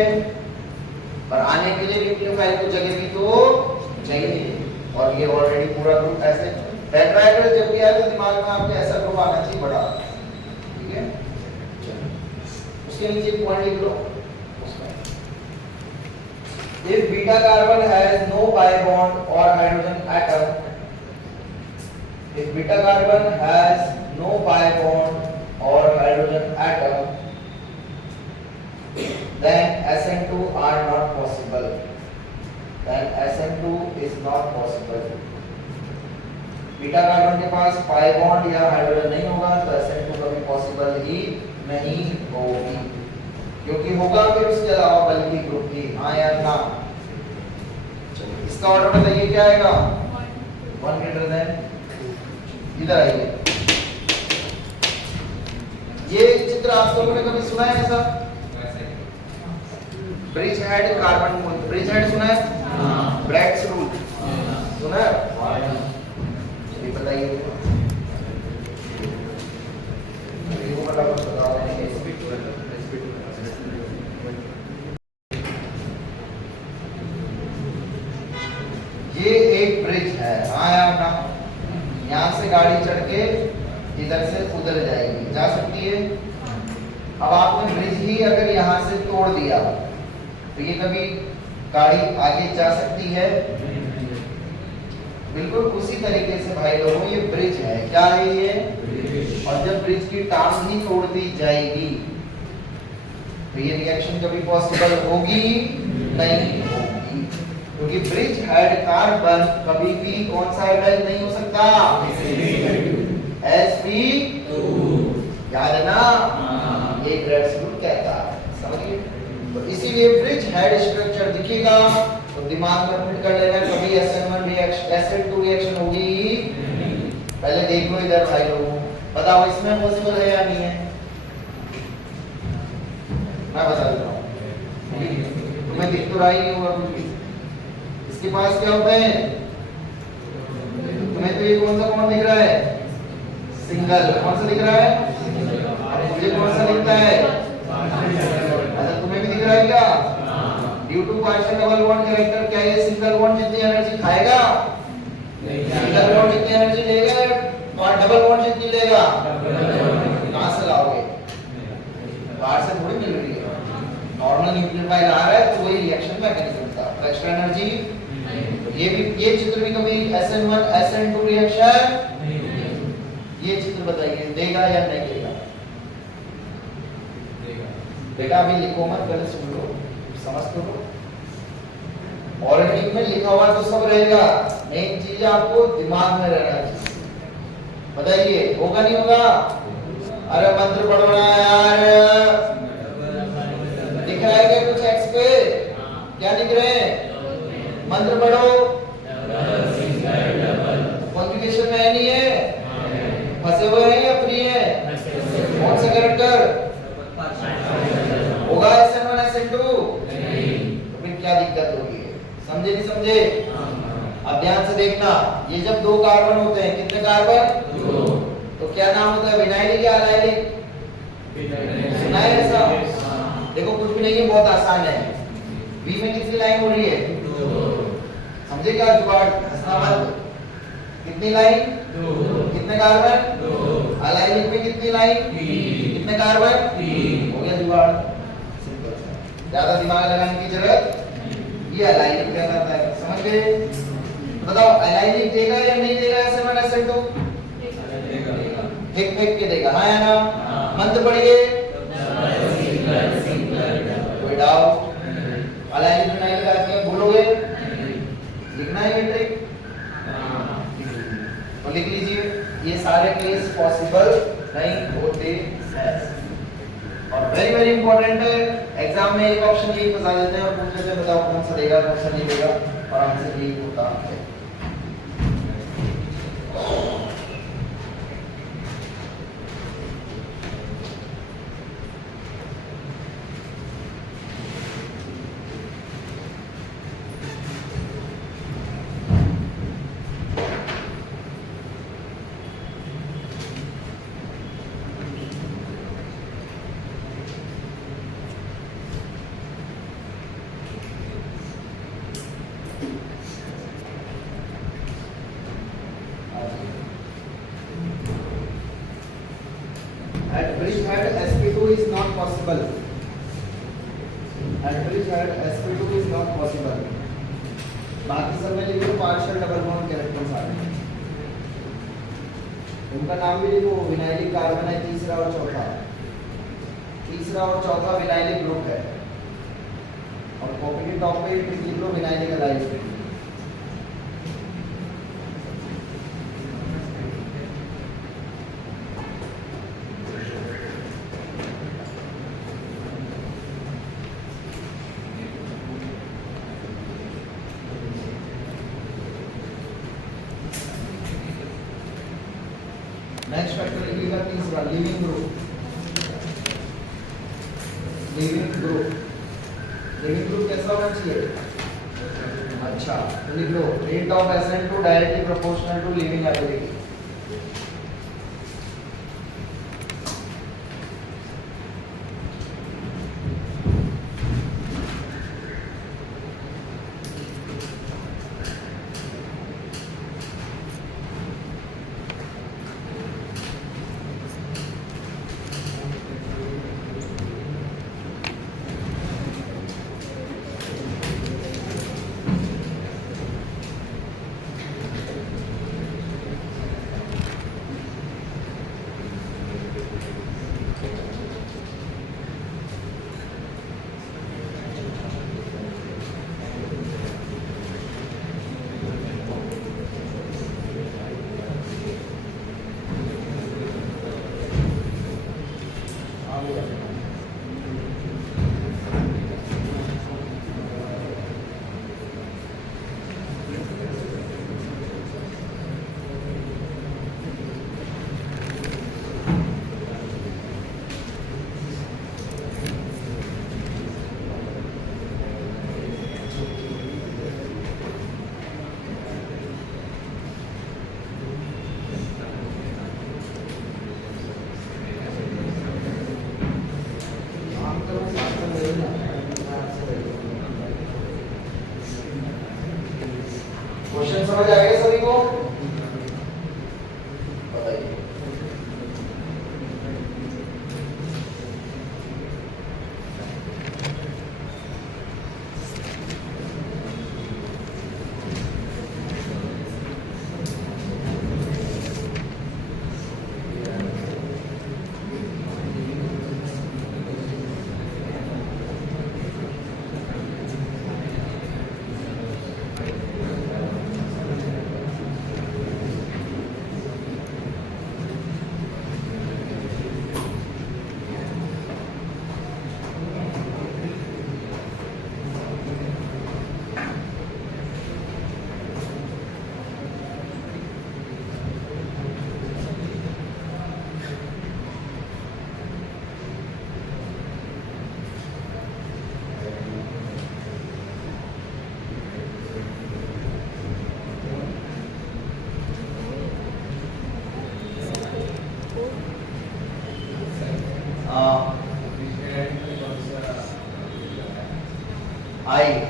पर आने के लिए न्यूक्लियोफाइल को जगह भी तो चाहिए, और ये ऑलरेडी पूरा ग्रुप ऐसे टेट्राहेड्रल जब भी आए तो दिमाग में आपके ऐसा ग्रुप आना चाहिए बड़ा, ठीक है। उसके नीचे एक पॉइंट लिख लो, if beta carbon has no pi bond or hydrogen atom, if beta carbon has no pi bond or hydrogen atom, then SN2 are not possible. Then SN2 is not possible. Beta carbon के पास pi bond या hydrogen नहीं होगा तो SN2 कभी possible ही नहीं होगी, क्योंकि होगा फिर उसके अलावा बल्कि ग्रुप ही। हाँ या ना? इसका ऑर्डर बताइए क्या आएगा? 1 ग्रेटर देन, इधर आइए। ये चित्र आप लोगों ने कभी सुना है ऐसा? Bridge head carbon, bridge head सुना है? ब्रैग्स रूल सुना है? ये बताइए। ये एक ब्रिज है, हाँ या ना? यहाँ से गाड़ी चढ़ के इधर से उधर जाएगी, जा सकती है। अब आपने ब्रिज ही अगर यहाँ से तोड़ दिया तो ये कभी गाड़ी आगे जा सकती है? बिल्कुल उसी तरीके से भाई लोगों ये ब्रिज है, क्या है ये? और जब ब्रिज की टांग ही तोड़ दी जाएगी तो ये रिएक्शन कभी पॉसिबल होगी नहीं होगी, क्योंकि ब्रिज हेड कार्बन कभी भी कौन सा हाइड्राइड नहीं हो सकता? sp2, याद है ना? ये ग्रेड्स रूल कहता है, समझिए। तो इसीलिए ब्रिज हेड स्ट्रक्चर दिखेगा तो दिमाग में फिट कर लेना, कभी SN1 रिएक्शन SN2 रिएक्शन होगी। पहले देख लो इधर भाई लोगों, बताओ इसमें पॉसिबल है या नहीं है? मैं बता देता हूँ, तुम्हें दिख तो रहा ही नहीं होगा कुछ भी। इसके पास क्या होता है? तुम्हें तो ये कौन सा बॉन्ड दिख रहा है? सिंगल। कौन सा दिख रहा है? मुझे कौन सा दिखता है? अच्छा तुम्हें भी दिख रहा है क्या? Due to partial double bond character क्या ये सिंगल बॉन्ड जितनी एनर्जी खाएगा? सिंगल बॉन्ड जितनी एनर्जी लेगा और डबल बॉन्ड जितनी लेगा? कहां से लाओगे? बाहर से थोड़ी मिल रही है। नॉर्मल न्यूक्लियोफाइल आ रहा है तो वही रिएक्शन मैकेनिज्म था। तो एक्स्ट्रा एनर्जी ये चित्र भी कभी SN1 SN2 रिएक्शन ये चित्र बताइए देगा या नहीं देगा? बेटा अभी लिखो मत, पहले सुन लो, समझ तो लो। ऑर्गेनिक में लिखा हुआ तो सब रहेगा, मेन चीज आपको दिमाग में रहना चाहिए। बताइए होगा नहीं होगा? अरे मंत्र पढ़ो ना यार। दिख रहा है क्या कुछ एक्स पे? क्या दिख रहे हैं? मंत्र पढ़ो। कॉन्जुगेशन में है नहीं है? फंसे हुए हैं या फ्री है? कौन सा कैरेक्टर होगा? SN1 SN2? तो फिर क्या दिक्कत होगी? समझे नहीं समझे? अब ध्यान से देखना, ये जब दो कार्बन होते हैं, कितने कार्बन? दो। तो क्या नाम होता है? विनाइलिक या अलाइलिक? सुना है ऐसा? देखो कुछ भी नहीं है, बहुत आसान है। बी में कितनी लाइन हो रही है? समझे क्या जुगाड़? हंसना मत। कितनी लाइन? कितने कार्बन? अलाइलिक में कितनी लाइन? कितने कार्बन? हो गया जुगाड़। सिंपल सा, ज्यादा दिमाग लगाने की जरूरत। ये अलाइलिक कहलाता है, समझ गए? बताओ अलाइलिक देगा या नहीं देगा? SN1 SN2 फेंक फेंक के देगा, हाँ या ना? मंत्र पढ़िए। कोई डाउट? अलाइलिक विनाइलिक आती भूलोगे? लिखना है ये ट्रिक तो लिख लीजिए। ये सारे केस पॉसिबल नहीं होते हैं और वेरी वेरी इंपॉर्टेंट है। एग्जाम में एक ऑप्शन यही फंसा देते हैं और पूछ लेते हैं बताओ कौन सा देगा कौन सा नहीं देगा, और आंसर यही होता है। At bridgehead sp2 is not possible. At bridgehead sp2 is not possible. बाकी सब में लिखो पार्शियल डबल बॉन्ड कैरेक्टर्स आ रहे हैं। उनका नाम भी लिखो। विनाइलिक कार्बन है तीसरा और चौथा, तीसरा और चौथा विनाइलिक ग्रुप है और कॉपी के टॉप पे लिख लो विनाइलिक अलाइलिक। नेक्स्ट फैक्टर लिखिएगा तीसरा leaving group. Leaving group, leaving group कैसा होना चाहिए? अच्छा तो लिख लो rate of SN2 directly proportional to leaving ability. Question समझ आ गया सभी को? बताइए।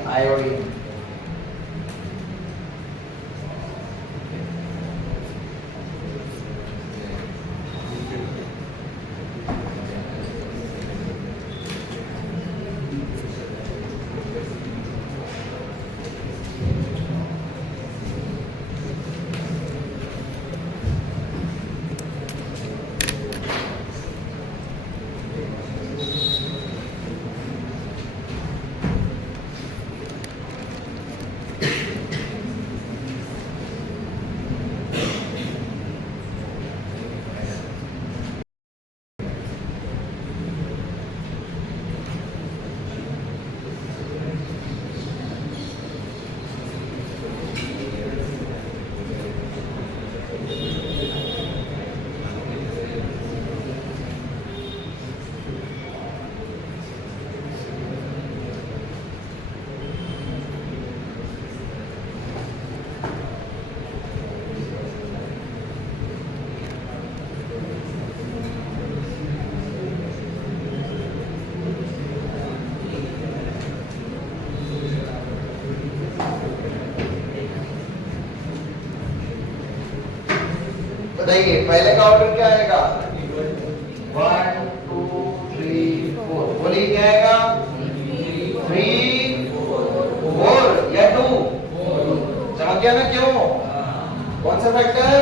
आयोडीन। बताइए पहले का ऑर्डर क्या आएगा? 1 2 3 4। बोलिए क्या आएगा? 3 4 या 2? समझ गया ना क्यों? कौन सा फैक्टर?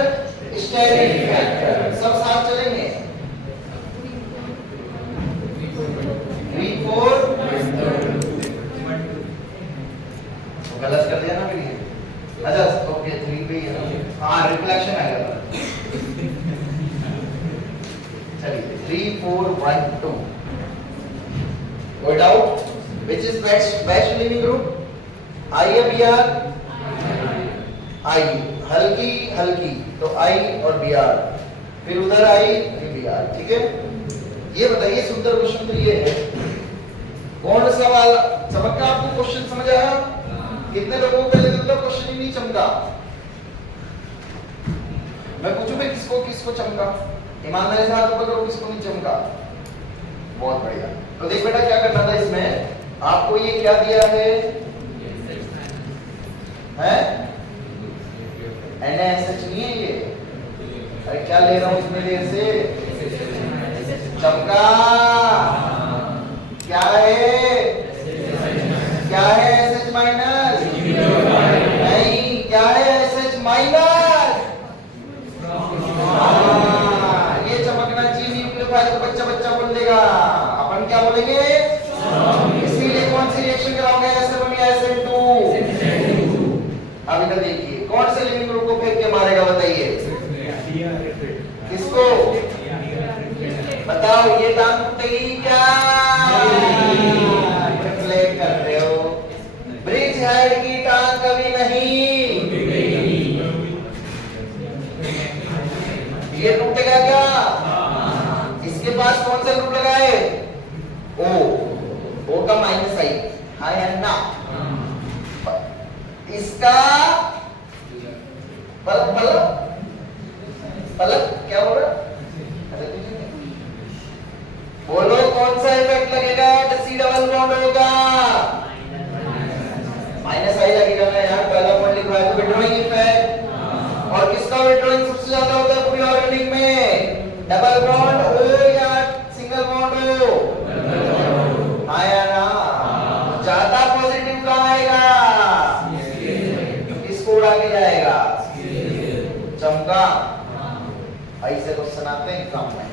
Steric factor. सब साथ चलेंगे। 3 4 गलत कर दिया ना फिर ये। अच्छा ओके 3 पे ही है। हाँ रिफ्लेक्शन आएगा। चलिए 3 4 1 2। कोई doubt? Which is best living group? I या BR? I। हल्की हल्की तो I और BR। फिर उधर I फिर BR। ठीक है? ये बताइए सुंदर क्वेश्चन तो ये है। कौन सा वाला समझ गया? आपको क्वेश्चन समझ आया? कितने लोगों को पहले तो क्वेश्चन ही नहीं चमका? मैं पूछूं मैं किसको चमका? ईमानदारी से हाथ ऊपर करो, किसको नहीं चमका? बहुत बढ़िया। तो देख बेटा क्या करना था इसमें, आपको ये क्या दिया है? NaSH नहीं है ये? अरे क्या ले रहा हूं इतनी देर से? चमका क्या है? क्या है SH माइनस? नहीं, क्या है SH माइनस? ये चमकना चाहिए। न्यूक्लियोफाइल को बच्चा बच्चा बोल देगा, अपन क्या बोलेंगे? इसीलिए कौन सी रिएक्शन कराओगे? SN1 या SN2? अब इधर देखिए कौन से लिविंग ग्रुप को फेंक के मारेगा बताइए? किसको बताओ? ये टांग टूटेगी क्या? रिफ्लेक्ट करते हो। ब्रिज हेड की टांग कभी नहीं, ये टूटेगा क्या? इसके पास कौन सा ग्रुप लगाए? O का माइनस आई। हाँ या ना? इसका पलक पलक पलक क्या हो रहा? बोलो कौन सा इफेक्ट लगेगा? C डबल बॉन्ड होगा। माइनस आई लगेगा ना यार, पहला पॉइंट लिखवाया तो बेटा डबल बॉन्ड हो या सिंगल बॉन्ड हो? आया ना? ज्यादा पॉजिटिव कहाँ आएगा? किसको उड़ा के जाएगा? चमका। ऐसे क्वेश्चन आते हैं एग्जाम में।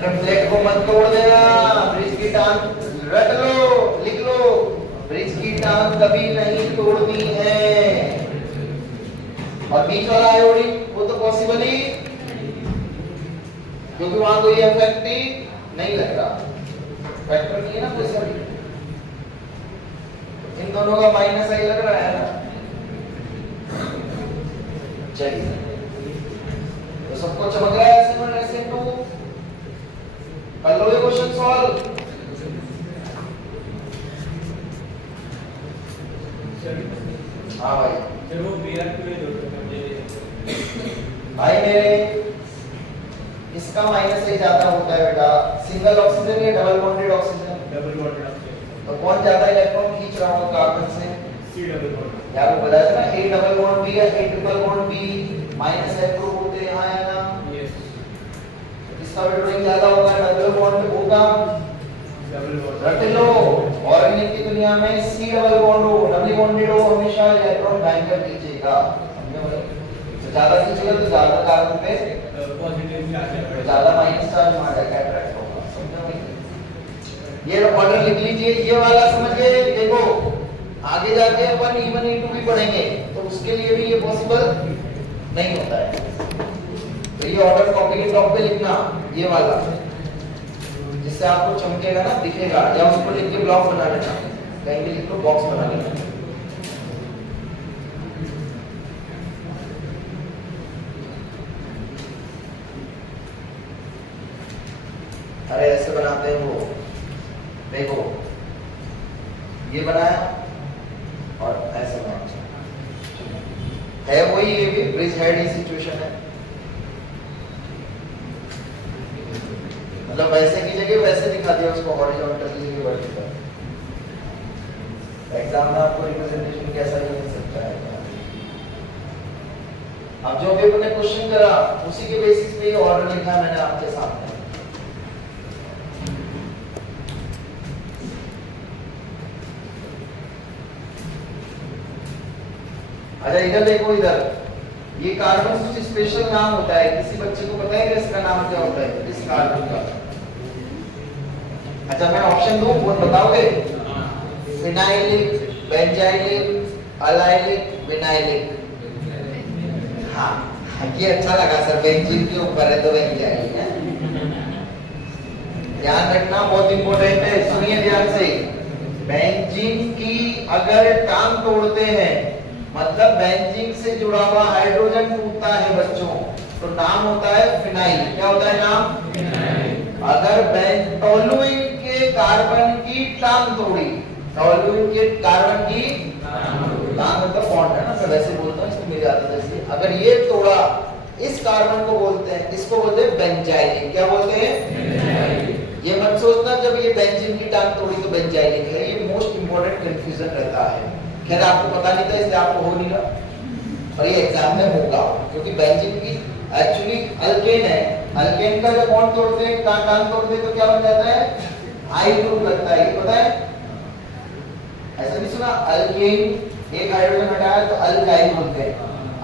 प्लेट को मत तोड़ देना, ब्रिज की टांग रट लो, लिख लो, ब्रिज की टांग कभी नहीं तोड़नी है। और बीच वाला आयोडीन वो तो पॉसिबल ही, क्योंकि वहां कोई इफेक्ट ही नहीं लग रहा, फैक्टर नहीं है ना कोई सभी। इन दोनों का माइनस आई लग रहा है ना। चलिए, तो सबको चमक रहा है सिंपल ऐसे टू। कर लो ये क्वेश्चन सॉल्व। हाँ भाई, चलो भाई मेरे इसका माइनस ही ज्यादा होता है बेटा। सिंगल ऑक्सीजन या double bonded oxygen? Double bonded oxygen. तो कौन ज्यादा इलेक्ट्रॉन खींच रहा होगा कार्बन से? C double bond. यार वो बताया था ना, ए डबल बॉन्ड बी या A triple bond B minus है ग्रुप होते हैं यहां है ना। यस, इसका वेट ज्यादा होगा, डबल बॉन्ड होगा। डबल बॉन्ड रट लो, ऑर्गेनिक की दुनिया में सी डबल बॉन्ड हो, डबल बॉन्डेड हो, हमेशा इलेक्ट्रॉन बैंकर खींचेगा। समझे भाई? तो ज्यादा खींचेगा तो ज्यादा कार्बन पे पॉजिटिव चार्ज है, ज्यादा माइनस चार्ज मारेगा, अट्रैक्ट होगा। समझे भाई? ये ऑर्डर लिख लीजिए, ये वाला समझ गए। देखो आगे जाके अपन E1 E2 भी पढ़ेंगे, तो उसके लिए भी ये पॉसिबल नहीं होता है। तो ये ऑर्डर कॉपी के टॉप पे लिखना, ये वाला, जिससे आपको चमकेगा ना, दिखेगा, या उसको लिख के ब्लॉक बना लेना, कहीं भी लिख लो, बॉक्स बना लेना। अरे ऐसे बनाते हैं वो, देखो ये बनाया और ऐसे बनाया है, वही ये भी ब्रिज हेड ही सिचुएशन है। मतलब वैसे की जगह वैसे दिखा दिया उसको, हॉरिजॉन्टल की जगह वर्टिकल। एग्जाम में आपको रिप्रेजेंटेशन कैसा ही मिल सकता है। अब जो भी अपने क्वेश्चन करा उसी के बेसिस पे ये ऑर्डर लिखा है मैंने आपके सामने। अच्छा इधर देखो, इधर ये कार्बन कुछ स्पेशल नाम होता है, किसी बच्चे को पता है कि इसका नाम क्या होता है इस कार्बन का? अच्छा मैं ऑप्शन दूं, वो बताओगे? Phenylic, benzylic, allylic, vinylic. हाँ ये अच्छा लगा सर, बेंजीन के ऊपर है तो बेंजाइलिक है। ध्यान रखना, बहुत इंपॉर्टेंट है, सुनिए ध्यान से। बेंजीन की अगर टांग तोड़ते हैं, मतलब बेंजीन से जुड़ा हुआ हाइड्रोजन टूटता है बच्चों, तो नाम होता है फिनाइल। क्या होता है नाम? फिनाइल। अगर टोलुइन के कार्बन की टांग तोड़ी, टोलुइन के कार्बन की टांग मतलब बॉन्ड है ना, मैं वैसे बोलता हूँ, इसको मेरी आदत है इसलिए। अगर ये तोड़ा, इस कार्बन को बोलते हैं, इसको बोलते हैं बेंजाइलिक। क्या बोलते हैं? बेंजाइलिक। ये मत सोचना जब ये बेंजीन की टांग तोड़ी तो बेंजाइलिक है, ये मोस्ट इंपोर्टेंट कंफ्यूजन रहता है। खैर आपको पता नहीं था इसलिए आपको हो नहीं रहा, और ये एग्जाम में होगा, क्योंकि बेंजीन की एक्चुअली अल्केन है। अल्केन का जब बॉन्ड तोड़ते हैं, टांग तोड़ते हैं, तो क्या बन जाता है? आई ग्रुप लगता है, ये पता है? ऐसा नहीं सुना? अल्केन एक हाइड्रोजन हटाया तो अल्काइल बोलते हैं।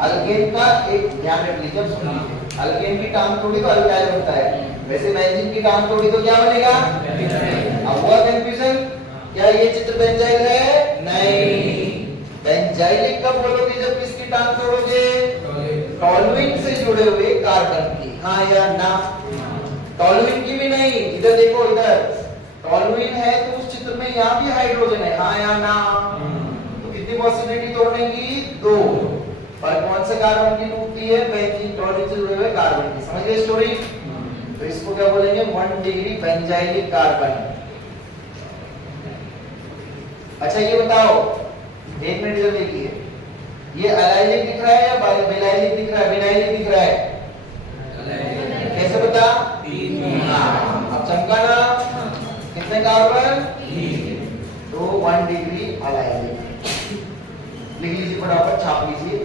अल्केन का एक ध्यान रख लीजिए, सुन लीजिए, अल्केन की टांग तोड़ी तो अल्काइल बनता है, वैसे बेंजीन की टांग तोड़ी तो क्या बनेगा? अब हुआ कंफ्यूजन? क्या ये चित्र बेंजाइल है? नहीं। बेंजाइलिक कब बोलोगे? जब किसकी टांग तोड़ोगे? टोलुइन से जुड़े हुए कार्बन की। हाँ या ना? टोलुइन की भी नहीं। इधर देखो, इधर टोलुइन है तो उस चित्र में यहाँ भी हाइड्रोजन है। हाँ या ना? तो कितनी पॉसिबिलिटी तोड़ने की? 2। पर कौन से कार्बन की टूटती है? बेंजीन, टोलुइन से जुड़े हुए कार्बन की। समझ गए स्टोरी? तो इसको क्या बोलेंगे? 1 डिग्री बेंजाइलिक कार्बन। अच्छा ये बताओ, एक मिनट इधर देखिए, ये अलाइलिक दिख रहा है या विनाइलिक दिख रहा है? विनाइलिक दिख रहा है। कैसे पता? 3। अब चमका ना, कितने कार्बन? 3। तो 1 डिग्री अलाइलिक। लिख लीजिए फटाफट, छाप लीजिए।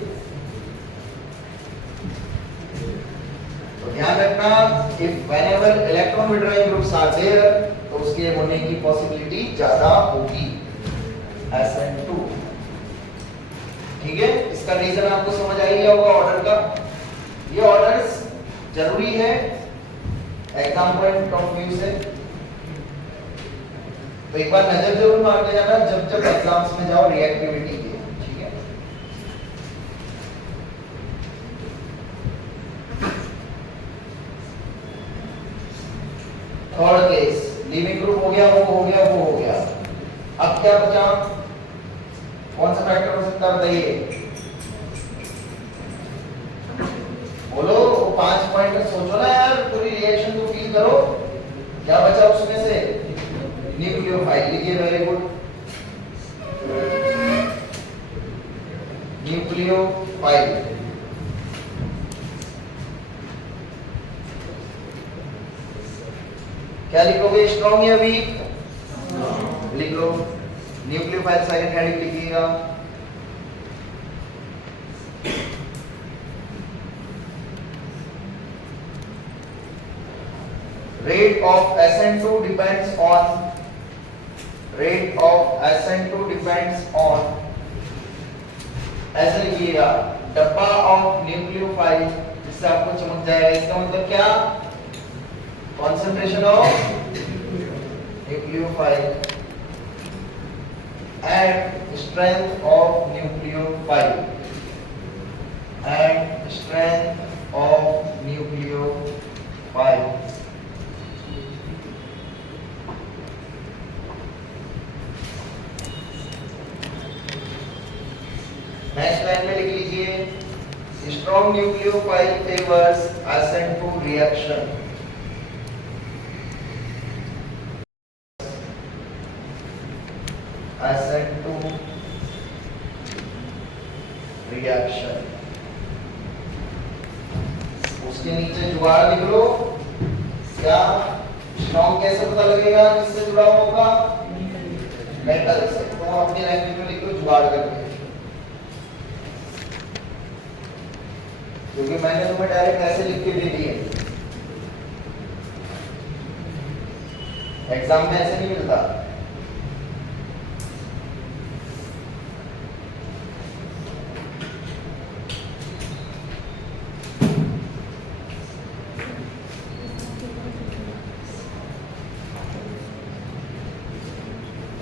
ध्यान रखना if whenever electron withdrawing groups are there तो उसके होने की पॉसिबिलिटी ज्यादा होगी SN2। ठीक है, इसका रीजन आपको समझ आ ही गया होगा ऑर्डर का। ये ऑर्डर्स जरूरी है एग्जाम पॉइंट ऑफ व्यू से, तो एक बार नजर जरूर मार के जाना जब जब एग्जाम्स में जाओ रिएक्टिविटी के। ठीक है, थर्ड केस लीविंग ग्रुप हो गया, वो हो गया, वो हो गया। अब क्या बचा, कौन सा फैक्टर हो सकता है बताइए, बोलो 5 पॉइंट सोचो ना यार, पूरी रिएक्शन को फील करो। क्या बचा उसमें से, न्यूक्लियोफाइल। लिखिए, वेरी गुड, न्यूक्लियोफाइल। क्या लिखोगे, स्ट्रॉन्ग या वीक? लिख लो, न्यूक्लियोफाइल सेकंड हेडिंग लिखिएगा। Rate of SN2 depends on ऐसे लिखिएगा, डब्बा ऑफ न्यूक्लियोफाइल, जिससे आपको चमक जाएगा। इसका मतलब क्या, concentration of nucleophile and strength of nucleophile next line में लिख लीजिए, strong nucleophile favours SN2 reaction. SN2 reaction, उसके नीचे जुगाड़ लिख लो। क्या स्ट्रॉन्ग कैसे पता लगेगा, किससे जुड़ा होगा, मेटल से। तो अपनी लैंग्वेज में लिख लो जुगाड़ करके, क्योंकि मैंने तुम्हें डायरेक्ट ऐसे लिख के दे दिए, एग्जाम में ऐसे नहीं मिलता।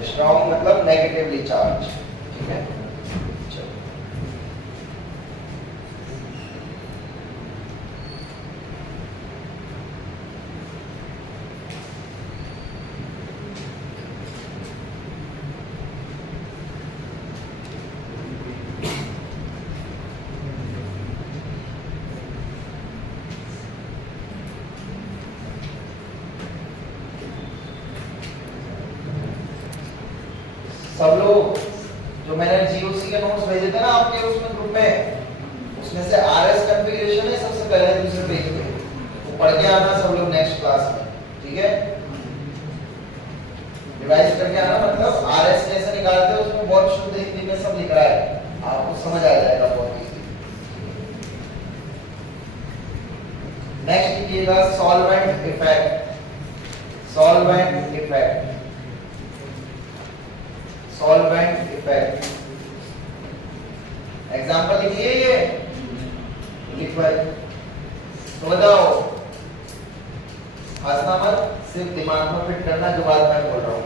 स्ट्रॉन्ग मतलब नेगेटिवली चार्ज। ठीक है, सब लोग जो मैंने जीओसी के नोट्स भेजे थे ना आपके उसमें ग्रुप में, उसमें से आरएस कॉन्फ़िगरेशन है सबसे पहले दूसरे पेज पे, वो पढ़ के आना सब लोग नेक्स्ट क्लास में। ठीक है, रिवाइज करके आना, मतलब आरएस कैसे निकालते हैं उसमें बहुत शुद्ध हिंदी में सब लिख रहा है, आपको समझ आ जाएगा बहुत इजी। नेक्स्ट लिखिएगा सॉल्वेंट इफेक्ट। एग्जांपल लिखिए, ये लिखो तो बताओ, हंसना मत, सिर्फ दिमाग में फिट करना जो बात मैं बोल रहा हूँ।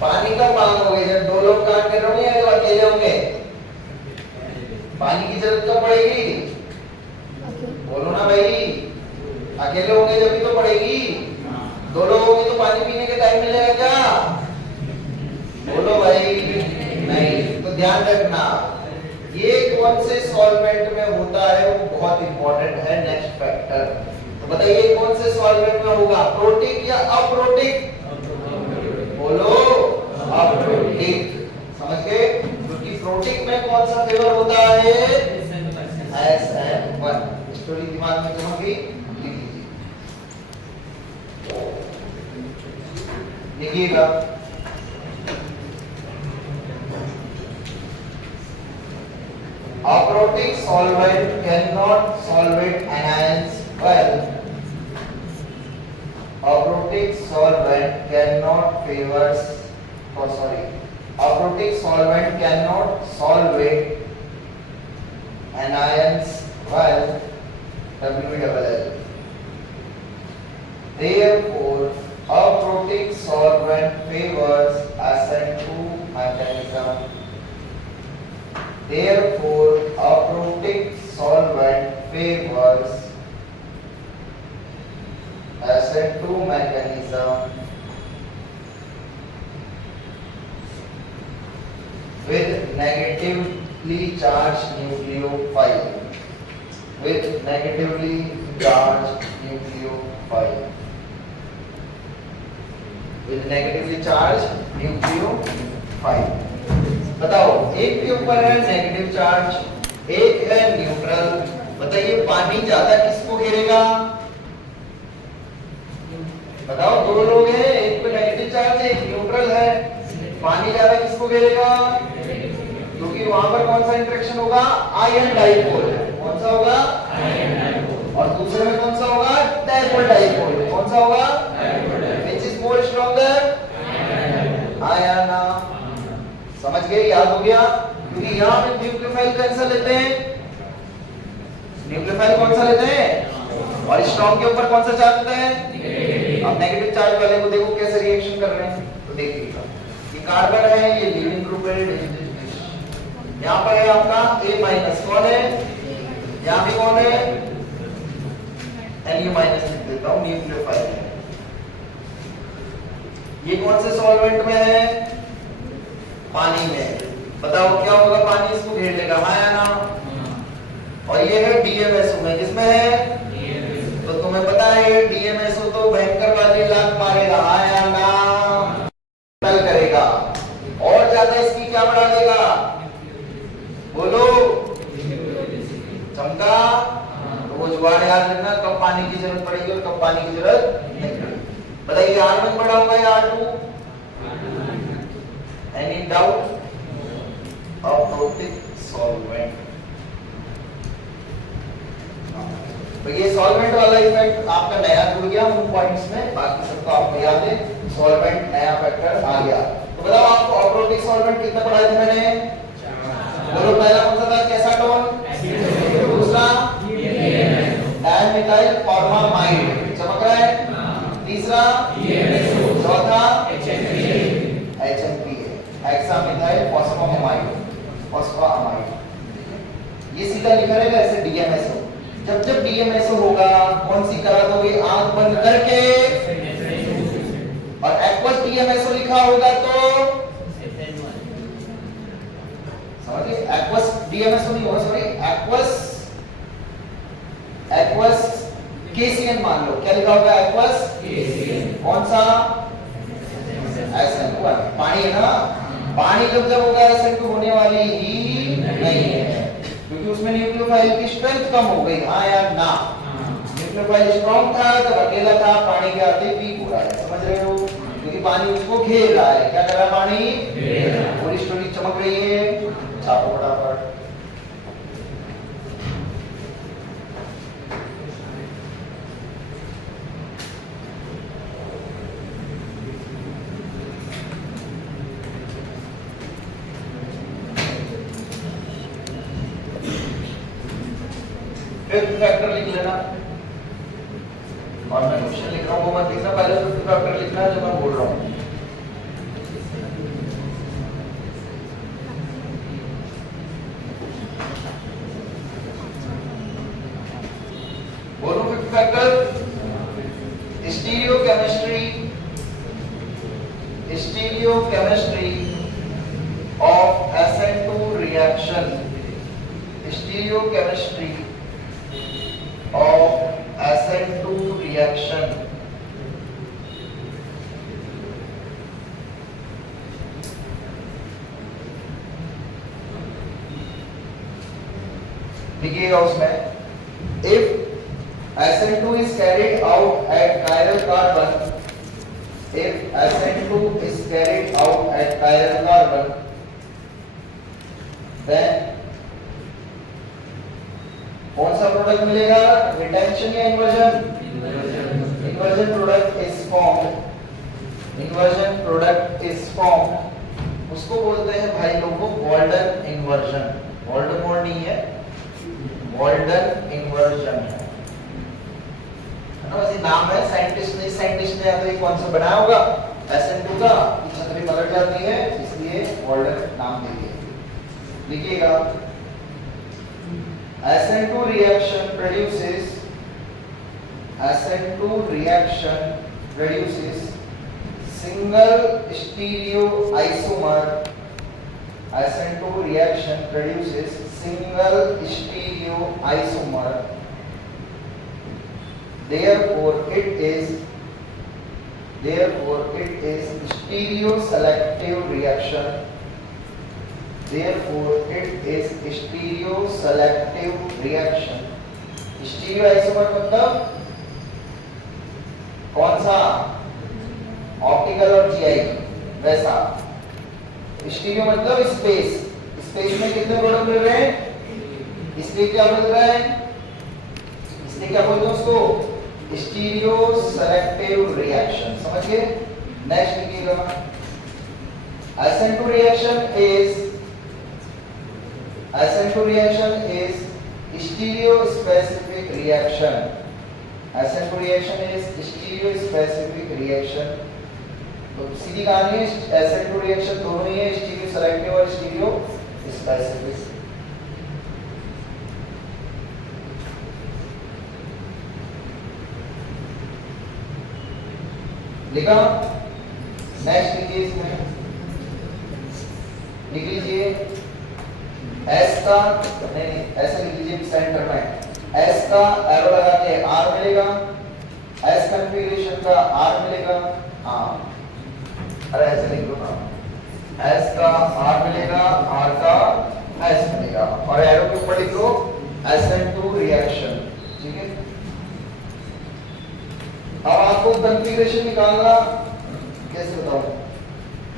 पानी का मांग होगी जब 2 लोग काम कर रहे होंगे तो अकेले होंगे, पानी की जरूरत तो पड़ेगी, बोलो ना भाई, अकेले होंगे जब भी तो पड़ेगी, 2 लोग होंगे तो पानी पीने के टाइम मिलेगा क्या, बोलो भाई, नहीं। तो ध्यान रखना, ये कौन से सॉल्वेंट में होता है वो बहुत इंपॉर्टेंट है, नेक्स्ट फैक्टर। तो बताइए कौन से सॉल्वेंट में होगा, प्रोटिक या अप्रोटिक, बोलो अप्रोटिक, समझ गए, क्योंकि प्रोटिक में कौन सा फेवर होता है, SN1। स्टोरी दिमाग में जमा गई, लिखिएगा। Aprotic solvent cannot solvent anions well. Aprotic solvent cannot aprotic solvent cannot solvate anions well. WLL. Therefore, aprotic solvent favors SN2 mechanism. Therefore, aprotic solvent favors SN2 mechanism with negatively charged nucleophile. With negatively charged nucleophile. With negatively charged nucleophile. बताओ, एक के ऊपर है negative charge, एक है neutral. बताइए पानी ज्यादा किसको घेरेगा? बताओ, दो लोग हैं, एक पे नेगेटिव चार्ज है, एक न्यूट्रल है। पानी ज्यादा किसको घेरेगा? क्योंकि वहां पर कौन सा इंटरेक्शन होगा? Ion dipole. कौन सा होगा? Ion dipole. और दूसरे में कौन सा होगा? Dipole dipole. कौन सा होगा? Which is more stronger? Ion. समझ गए? याद हो गया? क्योंकि यहाँ पे न्यूक्लियोफाइल कौन सा लेते हैं? न्यूक्लियोफाइल कौन सा लेते हैं? और स्ट्रॉन्ग के ऊपर कौन सा चार्ज होता है? अब नेगेटिव चार्ज वाले को देखो कैसे रिएक्शन कर रहे हैं, तो देखिएगा। ये कार्बन है, ये लीविंग ग्रुप है। यहाँ पर है आपका A- कौन है? यहाँ भी कौन है? Nu- लिख देता हूँ, न्यूक्लियोफाइल है। ये कौन से सॉल्वेंट में है? पानी में। बताओ क्या होगा? पानी इसको घेर लेगा, हाँ या ना? और ये है DMSO में, किसमें है? तो तुम्हें पता है DMSO तो भयंकर वाली लात मारेगा, हाँ या ना? टल करेगा। और ज्यादा इसकी क्या बढ़ा देगा? बोलो, चमका। तो वो जुगाड़ याद रखना, कब पानी की जरूरत पड़ेगी और कब पानी की जरूरत नहीं पड़ेगी। बताइए R1 बड़ा होगा या R2? Any doubt? Aprotic solvent। तो ये सॉल्वेंट वाला इफेक्ट आपका नया जुड़ गया उन पॉइंट्स में, बाकी सबको आपको याद है। सॉल्वेंट नया फैक्टर आ गया। तो बताओ आपको अप्रोटिक सॉल्वेंट कितना पढ़ाए थे मैंने? बोलो, पहला कौन सा था? कैसा टोन? दूसरा डायमिथाइल फॉर्मामाइड, चमक रहा है। तीसरा चौथा HMP है, हेक्सामिथाइल फॉस्फोअमाइड। ये सीधा लिखा रहेगा ऐसे DMSO। जब DMSO होगा, कौन सी करा दोगे? आंख बंद करके। और एक्वस DMSO लिखा होगा तो समझिए, एक्वस DMSO नहीं होगा, सॉरी, एक्वस KCN मान लो। क्या लिखा होगा? Aqueous KCN। कौन सा? SN2। पानी है ना? पानी जब होगा SN2 होने वाली ही नहीं है, क्योंकि उसमें न्यूक्लियोफाइल की स्ट्रेंथ कम हो गई, हाँ या ना? न्यूक्लियोफाइल स्ट्रॉन्ग था जब अकेला था, पानी के आते वीक हो रहा है, समझ रहे हो? क्योंकि पानी उसको घेर रहा है। क्या कर रहा है? पानी पूरी स्टोरी चमक रही है। छापो फटाफट। फिफ्थ फैक्टर लिख लेना, और मैं क्वेश्चन लिख रहा हूँ वो मत लिखना, पहले फिफ्थ फैक्टर लिखना है जो मैं बोल रहा हूँ। बोलो fifth factor. Stereochemistry of SN2 reaction। Stereochemistry of SN2 reaction। देखिएगा उसमें, if SN2 is carried out at chiral carbon, if SN2 is carried out at chiral carbon, then कौन सा प्रोडक्ट मिलेगा, रिटेंशन या inversion? Inversion product is formed, inversion product is formed, उसको बोलते हैं भाई लोगों वॉल्डन इन्वर्जन। वोल्डेमॉर्ट नहीं है, वॉल्डन इन्वर्जन है ना, वैसे नाम है, साइंटिस्ट ने या तो ये कौन सा बनाया होगा SN2 का, छतरी पलट जाती है इसलिए वॉल्डन नाम दे दिया। लिखिएगा SN2 reaction produces single stereoisomer. SN2 reaction produces single stereoisomer. Therefore it is stereoselective reaction. Therefore it is stereoselective reaction. Stereoisomer मतलब कौन सा, ऑप्टिकल और GI वैसा। स्टीरियो मतलब स्पेस, स्पेस में कितने प्रोडक्ट मिल रहे हैं, इसलिए क्या मिल रहा है, इसलिए क्या बोलते हैं उसको, स्टीरियो सेलेक्टिव रिएक्शन। समझिए, नेक्स्ट लिखिएगा SN2 reaction is stereospecific reaction. SN2 reaction is stereospecific reaction. तो सीधी कहानी है, SN2 रिएक्शन दोनों ही है, स्टीरियो सेलेक्टिव और स्टीरियो स्पेसिफिक। लिखा, नेक्स्ट लिखिए, इसमें लिख लीजिए S का, नहीं ऐसे लिख लीजिए सेंटर में, S का एरो लगा के R मिलेगा, S कॉन्फ़िगरेशन का R मिलेगा, हाँ अरे ऐसे लिख लो ना, S का R मिलेगा, R का S मिलेगा, और एरो के ऊपर लिख लो SN2 रिएक्शन। ठीक है, अब आपको कॉन्फ़िगरेशन निकालना कैसे बताऊं,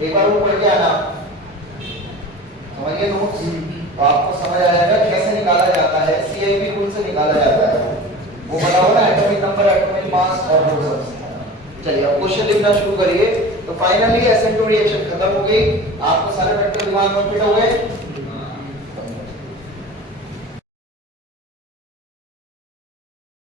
एक बार वो पढ़ के आना, समझिए नोट्स, तो आपको समझ आ जाएगा कैसे निकाला जाता है, CIP रूल से निकाला जाता है, वो बताओ ना, एटॉमिक नंबर, एटॉमिक मास और वो सब। चलिए अब क्वेश्चन लिखना शुरू करिए। तो फाइनली SN2 रिएक्शन खत्म हो गई, आपको सारे फैक्टर दिमाग में फिट हो गए।